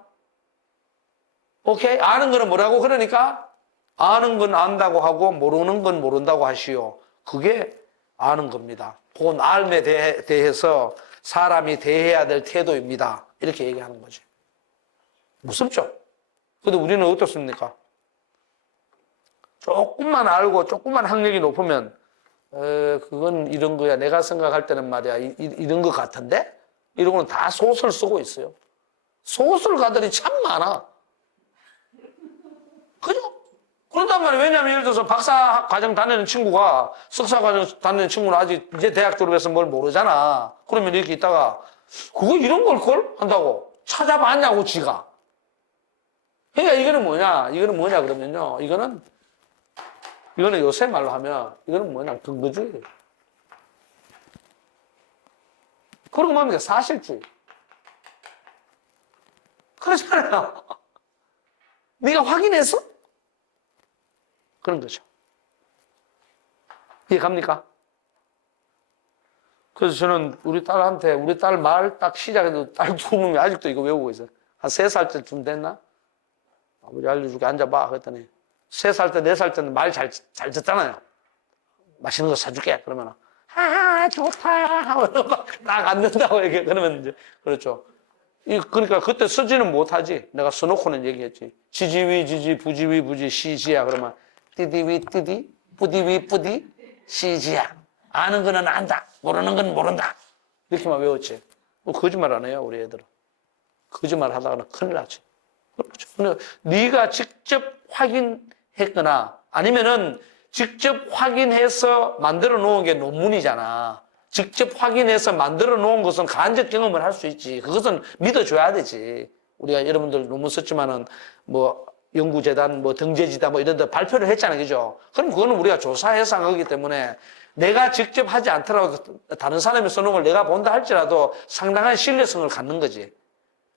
오케이? 아는 거는 뭐라고? 그러니까 아는 건 안다고 하고 모르는 건 모른다고 하시오. 그게 아는 겁니다. 본 알에 대해서 사람이 대해야 될 태도입니다. 이렇게 얘기하는 거지. 무섭죠? 근데 우리는 어떻습니까? 조금만 알고 조금만 학력이 높으면 그건 이런 거야. 내가 생각할 때는 말이야. 이런 것 같은데? 이러고는 다 소설 쓰고 있어요. 소설가들이 참 많아. 그죠? 그런단 말이에요. 왜냐하면 예를 들어서 박사 과정 다니는 친구가 석사 과정 다니는 친구는 아직 이제 대학 졸업해서 뭘 모르잖아. 그러면 이렇게 있다가 그거 이런 걸 한다고 찾아봤냐고 지가. 그러니까 이거는 뭐냐 그러면요. 이거는 요새 말로 하면 이거는 뭐냐 근거주의. 그러고 뭡니까? 사실주의. 그렇잖아요. 네가 확인했어? 그런 거죠. 이해갑니까? 그래서 저는 우리 딸 말 딱 시작해도 딸 두 놈이 아직도 이거 외우고 있어요. 한 3살 때쯤 됐나? 아버지 알려줄게 앉아봐. 그랬더니 3살 때, 4살 때는 말 잘 듣잖아요. 맛있는 거 사줄게. 그러면 좋다. 하고 딱 앉는다고 얘기해. 그러면 이제 그렇죠. 그러니까 그때 쓰지는 못하지. 내가 써놓고는 얘기했지. 지지위 지지 부지위 부지 시지야. 그러면 띠디위 띠디 뿌디위 뿌디 시지야. 아는 거는 안다. 모르는 건 모른다. 이렇게만 외웠지. 뭐 거짓말 안 해요 우리 애들은. 거짓말 하다가는 큰일 나지. 그렇죠. 네가 직접 확인했거나 아니면은 직접 확인해서 만들어 놓은 게 논문이잖아. 직접 확인해서 만들어 놓은 것은 간접 경험을 할 수 있지. 그것은 믿어줘야 되지. 우리가 여러분들 논문 썼지만은 뭐 연구재단, 뭐 등재지단 뭐 이런 데 발표를 했잖아요. 그죠? 그럼 그거는 우리가 조사해서 한 거기 때문에 내가 직접 하지 않더라도 다른 사람이 써놓은 걸 내가 본다 할지라도 상당한 신뢰성을 갖는 거지.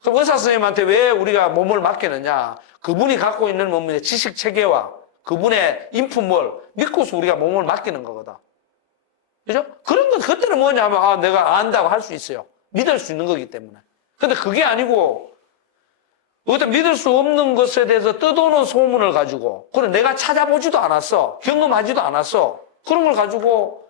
그럼 의사 선생님한테 왜 우리가 몸을 맡기느냐? 그분이 갖고 있는 몸의 지식 체계와 그분의 인품을 믿고서 우리가 몸을 맡기는 거거든. 그죠? 그런 건 그때는 뭐냐면 내가 안다고 할 수 있어요. 믿을 수 있는 거기 때문에. 근데 그게 아니고 어떤 믿을 수 없는 것에 대해서 떠도는 소문을 가지고 그래 내가 찾아보지도 않았어. 경험하지도 않았어. 그런 걸 가지고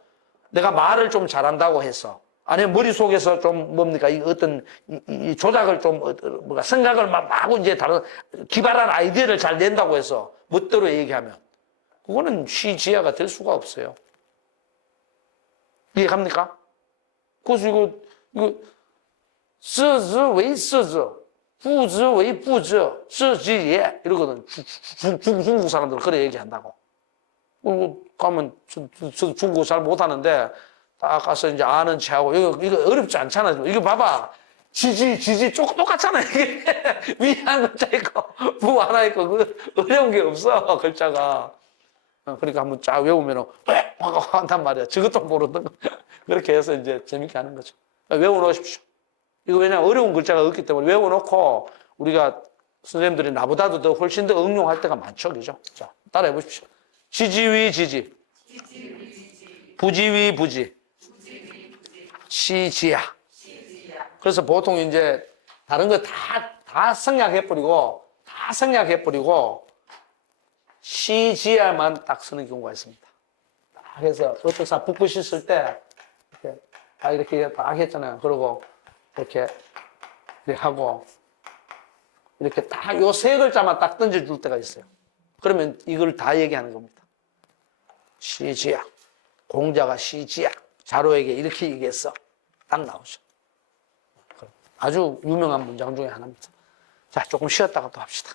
내가 말을 좀 잘한다고 해서 아니면 머릿속에서 좀 뭡니까 이 어떤 이 조작을 좀 뭔가 생각을 막 하고 이제 다른 기발한 아이디어를 잘 낸다고 해서 멋대로 얘기하면 그거는 시지아가 될 수가 없어요. 이해갑니까? 그래서 이거 设之为设者 不知为不知是지也 이러거든. 중국 사람들은 그래 얘기한다고. 가면 중국 잘 못하는데 딱 가서 이제 아는 체하고 이거 어렵지 않잖아. 이거 봐봐. 지지 똑같잖아. 이게 위 한 글자 있고 부 하나 있고 그 어려운 게 없어 글자가. 그러니까 한번 쫙 외우면 하고 한단 말이야. 저것도 모르던 거. 그렇게 해서 이제 재밌게 하는 거죠. 외워놓으십시오. 이거 왜냐면 어려운 글자가 없기 때문에 외워놓고 우리가 선생님들이 나보다도 더 훨씬 더 응용할 때가 많죠. 그죠? 자, 따라해 보십시오. 지지위 지지. 부지위 부지. 시지야. 그래서 보통 이제 다른 거 다 생략해버리고 시지야만 딱 쓰는 경우가 있습니다. 딱 해서 어떤 사람 붓글씨 쓸 때 이렇게 딱 했잖아요. 그러고 이렇게 하고 이렇게 딱 요 세 글자만 딱 던져줄 때가 있어요. 그러면 이걸 다 얘기하는 겁니다. 시지야. 공자가 시지야. 자로에게 이렇게 얘기했어. 딱 나오죠. 아주 유명한 문장 중에 하나입니다. 자, 조금 쉬었다가 또 합시다.